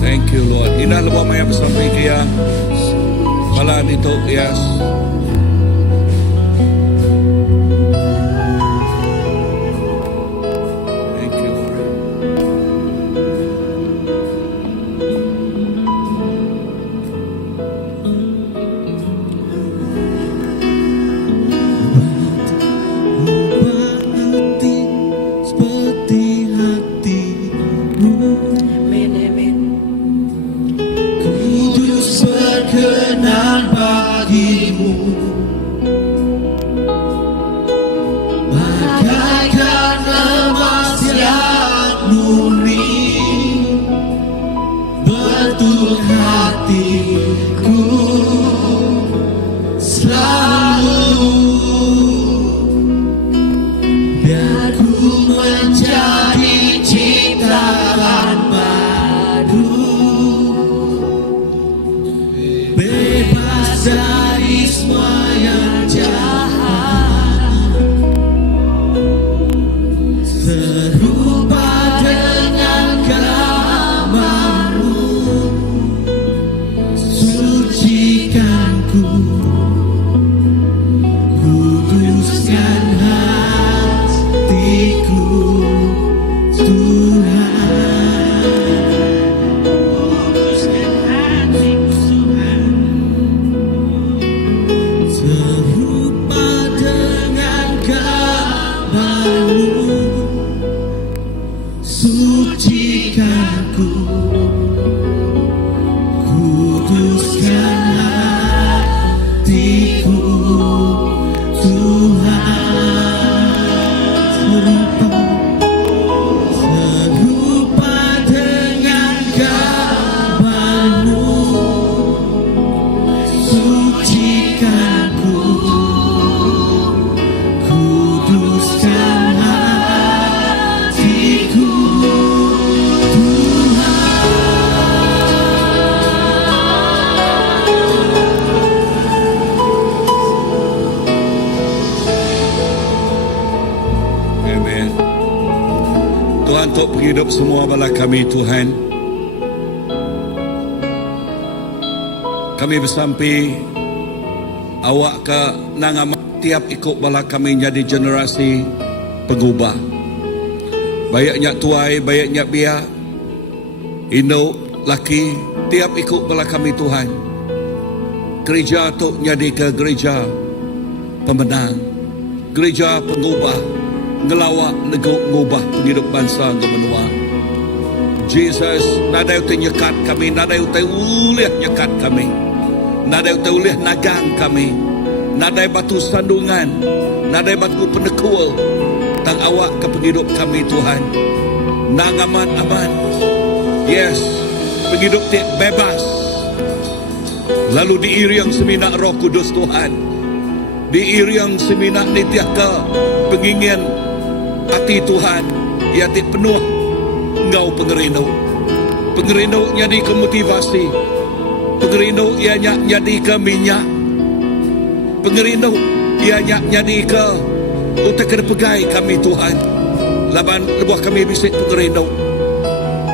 Thank you Lord. Ina lebih maya sampai ke ya. Bala itu yes. Tuhan, untuk penghidup semua bala kami Tuhan. Kami bersampai awak ke nangamat tiap ikut bala kami jadi generasi pengubah. Bayaknya tuai, bayaknya biar, induk, laki, tiap ikut bala kami Tuhan. Gereja tu jadi ke gereja pemenang, gereja pengubah, ngelawak neguk ngubah penghidup bangsa ke benua. Jesus, nadai utai nyekat kami, nadai utai ulih nyekat kami, nadai utai ulih nagang kami, nadai batu sandungan, nadai batu penekul tang awak ke penghidup kami Tuhan. Nang aman-aman. Yes, penghidup tik bebas. Lalu diiriang seminak Roh Kudus Tuhan, diiriang seminak nitiah ke pengingin hati Tuhan, ia tik penuh engkau pengerino. Pengerino jadi ke motivasi, pengerino ia jadi ke minyak, pengerino ia jadi ke utak kena pegai kami Tuhan. Laban lebuh kami bisik pengerino,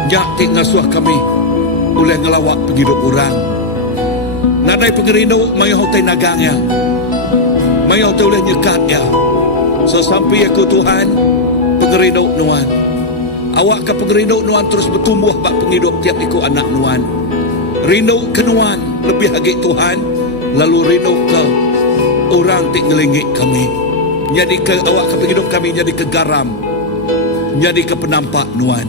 nyak tik ngasuh kami oleh ngelawak penghidup orang. Nadai pengerino mayau tay nagangnya, mayau tay oleh nyekatnya. So sampai aku Tuhan pengerino nuan, awak ke pengerino nuan terus bertumbuh bak penghidup tiap ikut anak nuan. Rino ke nuan lebih hagik Tuhan, lalu rino ke orang tik ngelingik kami. Jadi ke awak ke penghidup kami jadi ke garam, jadi ke penampak nuan.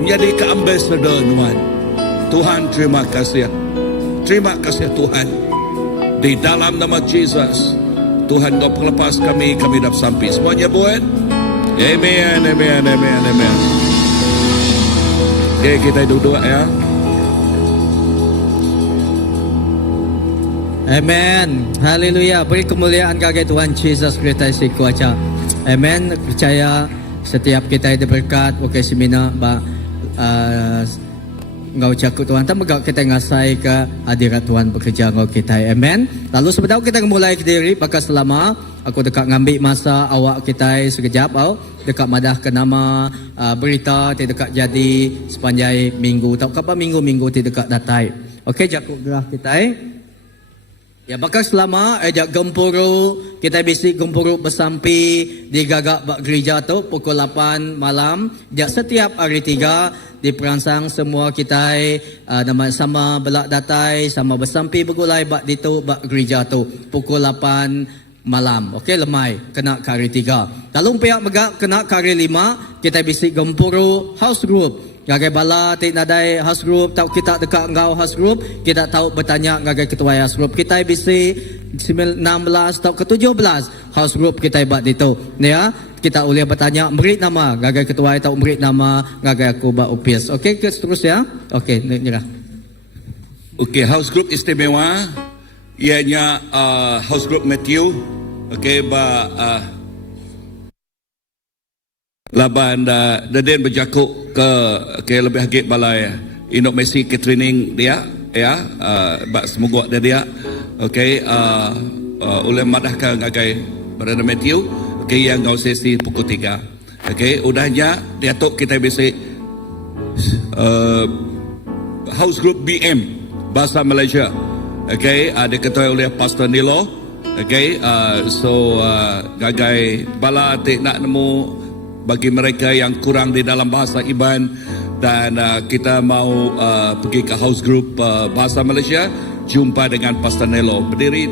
menjadi ke-ambassador Tuhan. Tuhan terima kasih. Terima kasih Tuhan. Di dalam nama Jesus, Tuhan kau pelepas kami dapat sampai. Semuanya buat. Amen, amen, amen, amen. Oke, kita duduk ya. Amen. Haleluya. Beri kemuliaan kepada Tuhan Yesus Kristus si kuasa. Amen. Percaya setiap kita diberkat. Oke, semina ba ngau cakap Tuhan, tak megak kita ngasai ke hadirat Tuhan bekerja ngau kita. Amen. Lalu sebentar kita mulai ke diri, maka selama aku dekat ngambil masa awak kita sekejap dekat madah ke nama berita ti dekat jadi sepanjang minggu tak apa minggu ti dekat datai. Okey, jakuk gerah kita ya, bakal selama ajak gempuru, kita bisik gempuru bersampi di gagak bak gereja tu pukul 8 malam. Jak setiap hari 3 diperansang semua kita nama sama belak datai sama bersampi bergulai bak ditu bak gereja tu pukul 8 malam. Okey, lemai kena ke hari 3. Lalu pihak megak kena ke hari 5, kita bisik gempuru house group. Ngagai bala tik nadai house group, tahu kita dekat engkau house group, kita tahu bertanya ngagai ketua house group. Kita bisi 16 tahu ke 17 house group kita buat itu. Ya, kita boleh bertanya beri nama ngagai ketua tahu beri nama ngagai aku buat upis. Okey, terus ya. Okey, nyerah. Okey, house group istimewa ianya house group Matthew. Okey, laban Daden berjakuk ke lebih hagit balai Indok Messi ke training dia ya bak semoga dia okey oleh madahkan ngagai Brother Matthew okey yang ngau sesi pukul 3 okey udahnya dia tok kita bisi house group BM bahasa Malaysia okey ada ketua oleh Pastor Nilo okey so ngagai bala tik nak nemu bagi mereka yang kurang di dalam bahasa Iban dan kita mau pergi ke house group bahasa Malaysia, jumpa dengan Pastor Nelo. Berdiri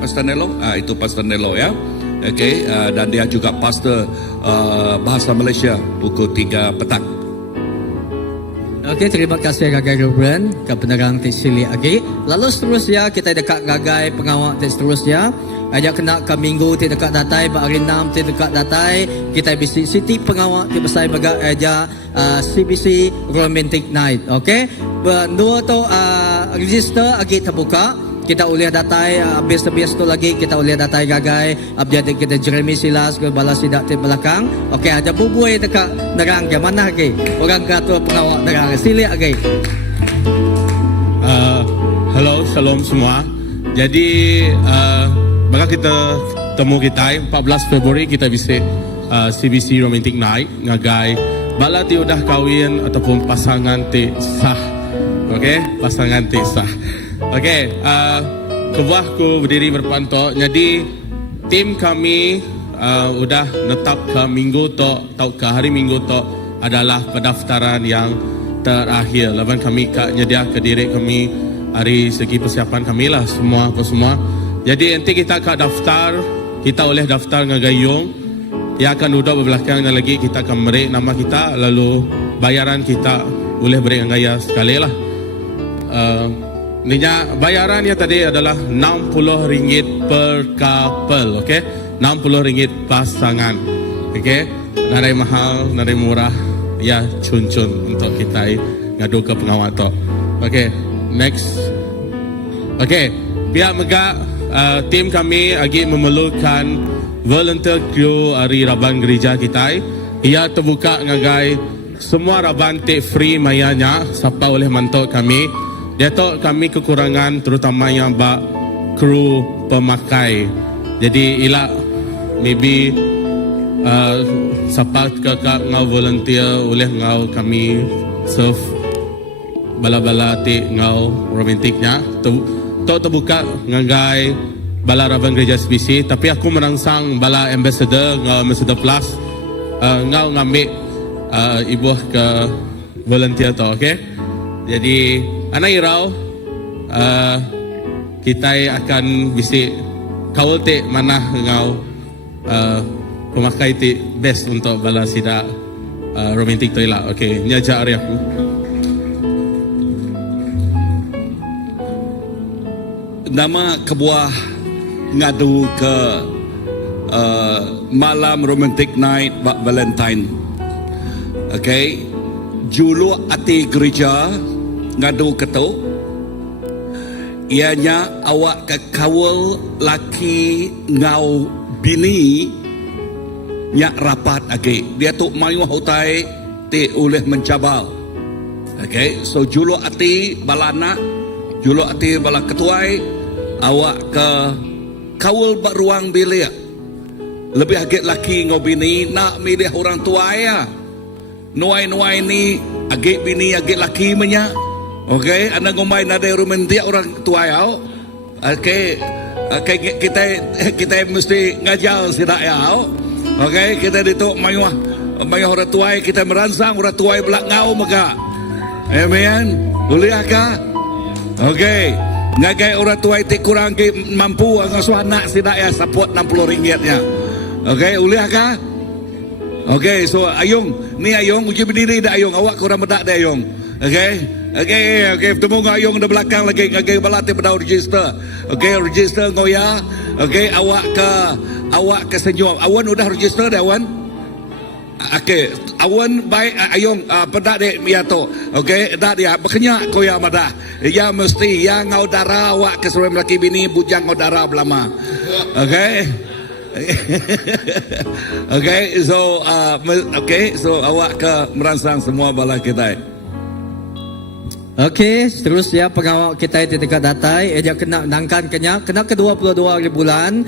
Pastor Nelo, itu Pastor Nelo ya. Okey, dan dia juga pastor bahasa Malaysia pukul 3 petang. Okey, terima kasih Gagai Ruben ke penerang Tisili lagi. Lalu seterusnya kita dekat Gagai pengawal seterusnya. Ajak kena ke minggu ti dekat datai hari 6 ti dekat datai kita bisi City pengawal ti besai baga aja CBC Romantic Night. Okey, berdua tu register lagi terbuka. Kita boleh datai habis tu lagi kita boleh datai Gagai abjad kita Jeremy Silas ke bala sidak ti belakang. Okey, ada bubuai dekat nerang ke mana lagi orang ketua pengawal nerang sili lagi. Hello, shalom semua. Jadi maka kita temu kita 14 Februari kita visit CBC Romantic Night ngagai bala ti udah kahwin ataupun pasangan ti sah. Okey, pasangan ti sah. Okey, kebuahku berdiri berpantau. Jadi tim kami udah netap ke minggu tu atau ke hari minggu tu adalah pendaftaran yang terakhir. Lawan kami nyedia ke diri kami hari segi persiapan kami lah semua. Jadi nanti kita akan daftar, kita boleh daftar ngagayung. Yang akan duduk berbelakangnya lagi kita akan beri nama kita, lalu bayaran kita boleh beri ngaya sekali lah. Bayarannya tadi adalah RM60 per couple, okey? RM60 pasangan, okey? Narai mahal, narai murah, ya cun-cun untuk kita ngadu ke pengawal tu. Okey, next. Okey, pihak megak. Tim kami lagi memerlukan volunteer crew hari Raban gereja kita. Ia terbuka ngagai semua Raban take free mayanya siapa boleh mantuk kami. Dia tahu kami kekurangan terutama yang bak kru pemakai. Jadi ila maybe siapa kakak ngau volunteer boleh ngau kami serve bala-bala ti ngau romantiknya. Terbuka ngagai bala Raban Gereja SBC, tapi aku merangsang bala ambassador Ambassador Plus ngau ngambil ibu ke volunteer tu, okey? Jadi anak irau kita akan bisik kawal te mana ngau pemakai te best untuk bala sidak romantic toilet. Okay, ni ajak hari aku. Nama kebuah ngadu ke malam romantic night Valentine. Okay, julu ati gereja ngadu ketu. Ianya awak ke kawal laki ngau bini nyak rapat age. Dia tu mayu hutai ti oleh mencabal. Okay, so julu ati balana, julu ati bala ketuai awak ke kawal beruang bilik. Lebih agak laki ngau bini nak milih orang tua ya. Nuai ni agak bini agak laki menya. Okay, anda ngomai nada romantik orang tua ya. Okay, kita mesti ngajar sidak ya. Okay, kita dituk mayuh orang tua kita meransang orang tua belak ngau maka. Amen. Boleh ka? Okay. Ngagai orang tua itu kurang mampu ngasuh anak sidak ya support RM60 nya. Okay, boleh ka? Okay, so Ayung, ni Ayung uji berdiri dah Ayung, awak kurang bedak dah Ayung. Okay, bertemu dengan Ayung di belakang lagi, ngagai balati pada register. Okay, register ngoya. Okay, awak ke senyum. Awan udah register dah Awan? Okay, awan baik Ayung pedak dek miato. Okay, dah dia berkenyak kau ya madah. Ya mesti ya ngau darah awak ke seorang lelaki bini bujang ngau darah belama. Okay. Okay, so awak ke merangsang semua bala kita. Okey, seterusnya pengawal kita di dekat datai, dia kena nangkan kena ke 22 hari bulan,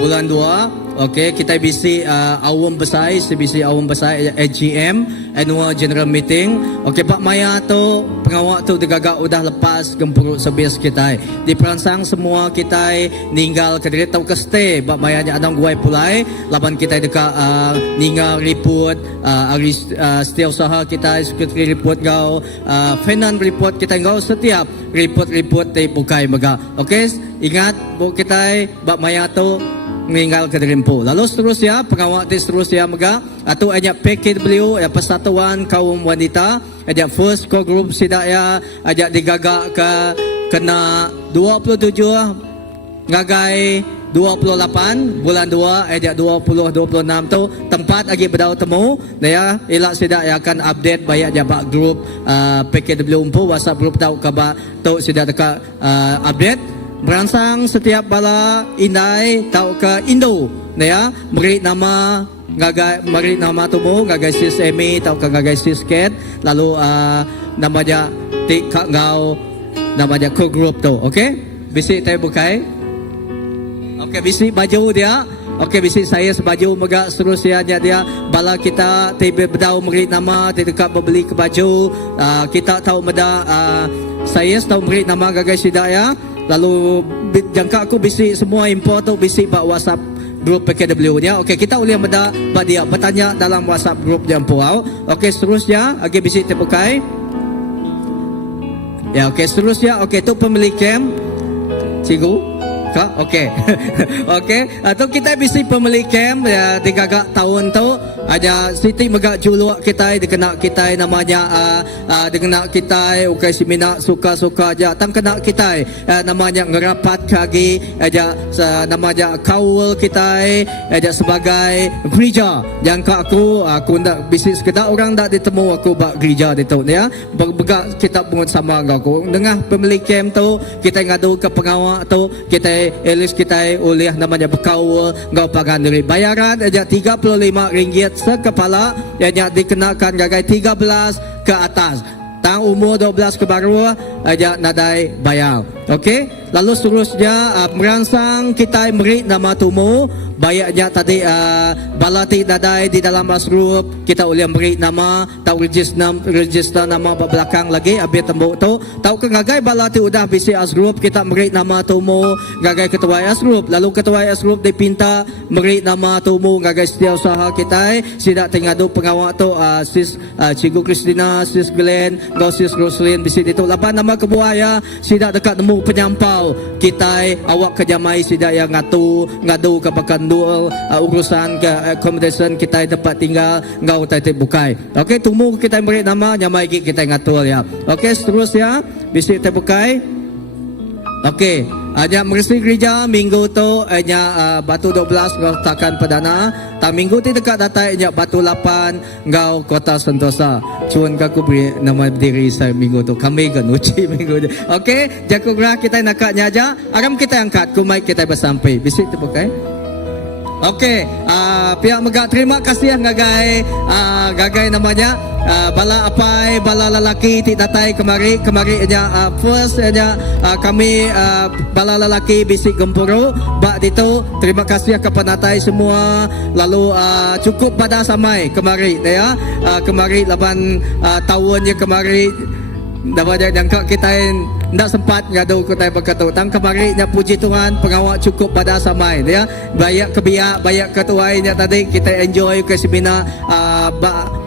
bulan 2. Okey, kita bisi awam besar, bisi awam besar AGM, annual general meeting. Okey, Pak Maya tu pengawal tu digagak udah lepas gempurut sebis kita. Diperansang semua kita ninggal ke diri tahu ke stay. Pak Maya nya adang guai pulai, laban kita dekat ninggal report setiausaha kita, secretary report kau, finance report kita kau setiap report bukai mega. Okey, ingat bu kita Pak Maya tu meninggal ke Derimpo. Lalu seterusnya pengawal seterusnya mega atau ajak PKW ya Persatuan Kaum Wanita ajak first core group sidaya ajak digagak ke kena 27 ngagai 28 bulan 2 ajak 2026 tu tempat lagi berdau temu ya elak sidak akan update banyak jabak group PKW umpu WhatsApp group tahu kabar tu sidak dekat update. Merangsang setiap bala indai tahu ke Indo ya beri nama tumu ngagai sis Emi tahu ke ngagai sis Ket lalu nama dia tik ngau nama dia co group tu. Okey, bisi tay bukai. Okey, bisi baju dia. Okey, bisi saya sebaju mega seterusnya dia bala kita tiba berdau beri nama dekat membeli ke baju kita tahu meda saya tahu beri nama ngagai sidaya. Lalu jangka aku bisi semua import tu bisi pak WhatsApp grup PKW nya. Okey, kita boleh meda dia bertanya dalam WhatsApp grup Jampuau. Okey, seterusnya lagi bisi terbukai. Ya, okey, seterusnya okey tu pemilik camp. Cikgu kak, okey. Okey, atau kita bisi pemilik camp ya 3 tahun tu ada Siti megak juluk kita dikena kita namanya dikena kita okey semina suka-suka aja tang kena kita namanya ngerapat kagi aja namanya kaul kita aja sebagai gereja yang aku ndak bisi sekedar orang ndak ditemu aku bak gereja itu ya begak kita pungut sama aku dengan pemilik camp tu kita ngadu ke pengawal tu kita elis kita oleh namanya berkaul ngau pagan dari bayaran aja RM35 sekepala yang dikenakan gagai 13 ke atas tang umur 12 ke bawah aja nadai bayar. Okey, lalu seterusnya merangsang kita beri nama tumu bayarnya tadi balati nadai di dalam asgrup kita boleh beri nama tahu register nama belakang lagi abis tembuk tu tahu ke ngagai balati udah bisi asgrup kita beri nama tumu ngagai ketua asgrup lalu ketua asgrup dipinta beri nama tumu ngagai setiausaha kita sidak tengadu pengawal tu sis Cikgu Christina, sis Glenn, sis Roslyn bisi itu lapan nama kebuaya sidak dekat temu temu penyampau kita awak kejamai sida yang ngadu ke pakandul urusan ke accommodation kita tempat tinggal ngau tatik bukai. Okey, temu kita beri nama nyamai kita ngatur ya. Okey, seterusnya bisik terbukai. Okey, hanya merisi gereja minggu tu hanya batu 12 ngau takan perdana. Tak minggu ti dekat datai hanya batu 8 ngau kota Sentosa. Cuan aku beri nama diri saya minggu tu. Kami kan uji minggu tu. Okey, jaku gerah kita nakaknya aja. Aram kita angkat kumai kita bersampai. Bisik terbukai. Okey, pihak megak terima kasih gagai namanya bala apai bala lelaki ti datai kemari nya first nya kami bala lelaki bisik gempuru bak itu terima kasih kepada natai semua lalu cukup pada samai kemari ya kemari laban tahunnya kemari dapat jangka kita tidak sempat ngadu kita berkata tang kemari nya puji Tuhan pengawak cukup pada samai ya banyak kebiak banyak ketuainya tadi kita enjoy ke seminar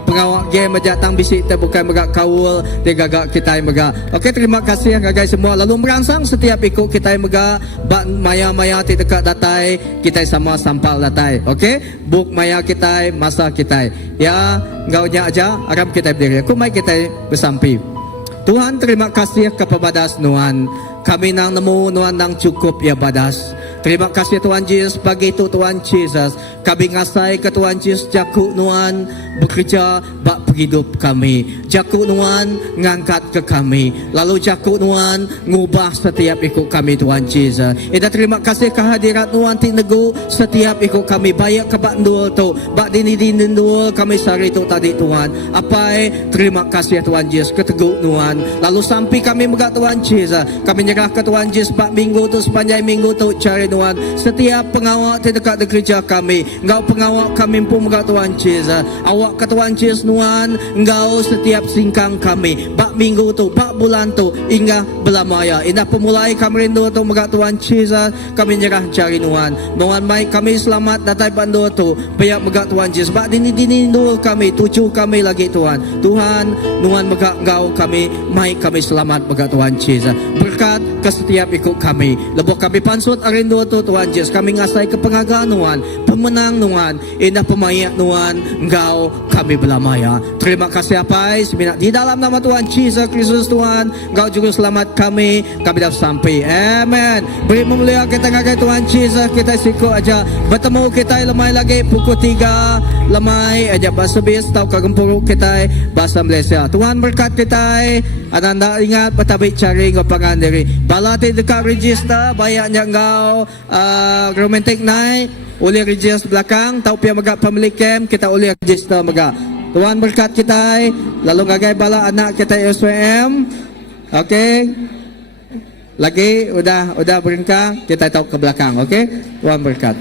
pengawak game aja tang bisik terbuka megak kaul dia gagak kita megak. Okey, terima kasih guys semua lalu merangsang setiap ikut kita megak bak maya ti dekat datai kita sama sampal datai. Okey, buk maya kita masa kita ya ngaunya aja aram kita berdiri aku mai kita bersampi. Tuhan terima kasih kepada Nuhan. Kami nang nemu Nuhan nang cukup ya badas. Terima kasih Tuhan Yesus pagi itu Tuhan Yesus. Kami ngasai ke Tuhan Yesus jaku Nuhan bekerja bak hidup kami. Jaku Nuhan ngangkat ke kami. Lalu jaku Nuhan ngubah setiap ikut kami Tuhan Yesus. Ida terima kasih kehadirat Nuhan ti nego setiap ikut kami bayak ke bak ndul tu. Bak dini ndul kami sari tu tadi Tuhan. Apai terima kasih Tuhan Yesus keteguk Nuhan. Lalu sampai kami megak Tuhan Yesus. Kami nyerah ke Tuhan Yesus bak minggu tu sepanjang minggu tu cari Tuhan. Setiap pengawak di dekat gereja kami, engkau pengawak kami pun megak Tuhan Yesus. Awak ke Tuhan Yesus Tuhan, engkau setiap singkang kami. Bak minggu tu, bak bulan tu, hingga belamaya. Indah pemulai kami rindu tu megak Tuhan Yesus. Kami nyerah cari Tuhan. Mohon baik kami selamat datai pandu tu. Biar megak Tuhan Yesus. Bak dini dulu kami, tuju kami lagi Tuhan. Tuhan, Tuhan megak engkau kami, mai kami selamat megak Tuhan Yesus. Berkat ke setiap ikut kami. Lebok kami pansut arindu tu Tuhan Yesus. Kami ngasai ke penghargaan Tuhan, pemenang Tuhan, indah pemayak Tuhan, engkau kami belamaya. Terima kasih apai seminat di dalam nama Tuhan Yesus Kristus Tuhan, engkau juru selamat kami dah sampai. Amen. Beri memulia kita ngagai Tuhan Yesus, kita siku aja bertemu kita lemai lagi pukul 3 lemai aja bahasa bis tau kagempuru kita bahasa Malaysia. Tuhan berkat kita. Anda ingat petabik cari ngapangan diri. Balati dekat register bayaknya engkau romantic night oleh register belakang tau pia megak pemilik camp kita oleh register megak. Tuhan berkat kita lalu ngagai bala anak kita SWM. Okey. Lagi udah berengkang kita tahu ke belakang. Okey. Tuhan berkat.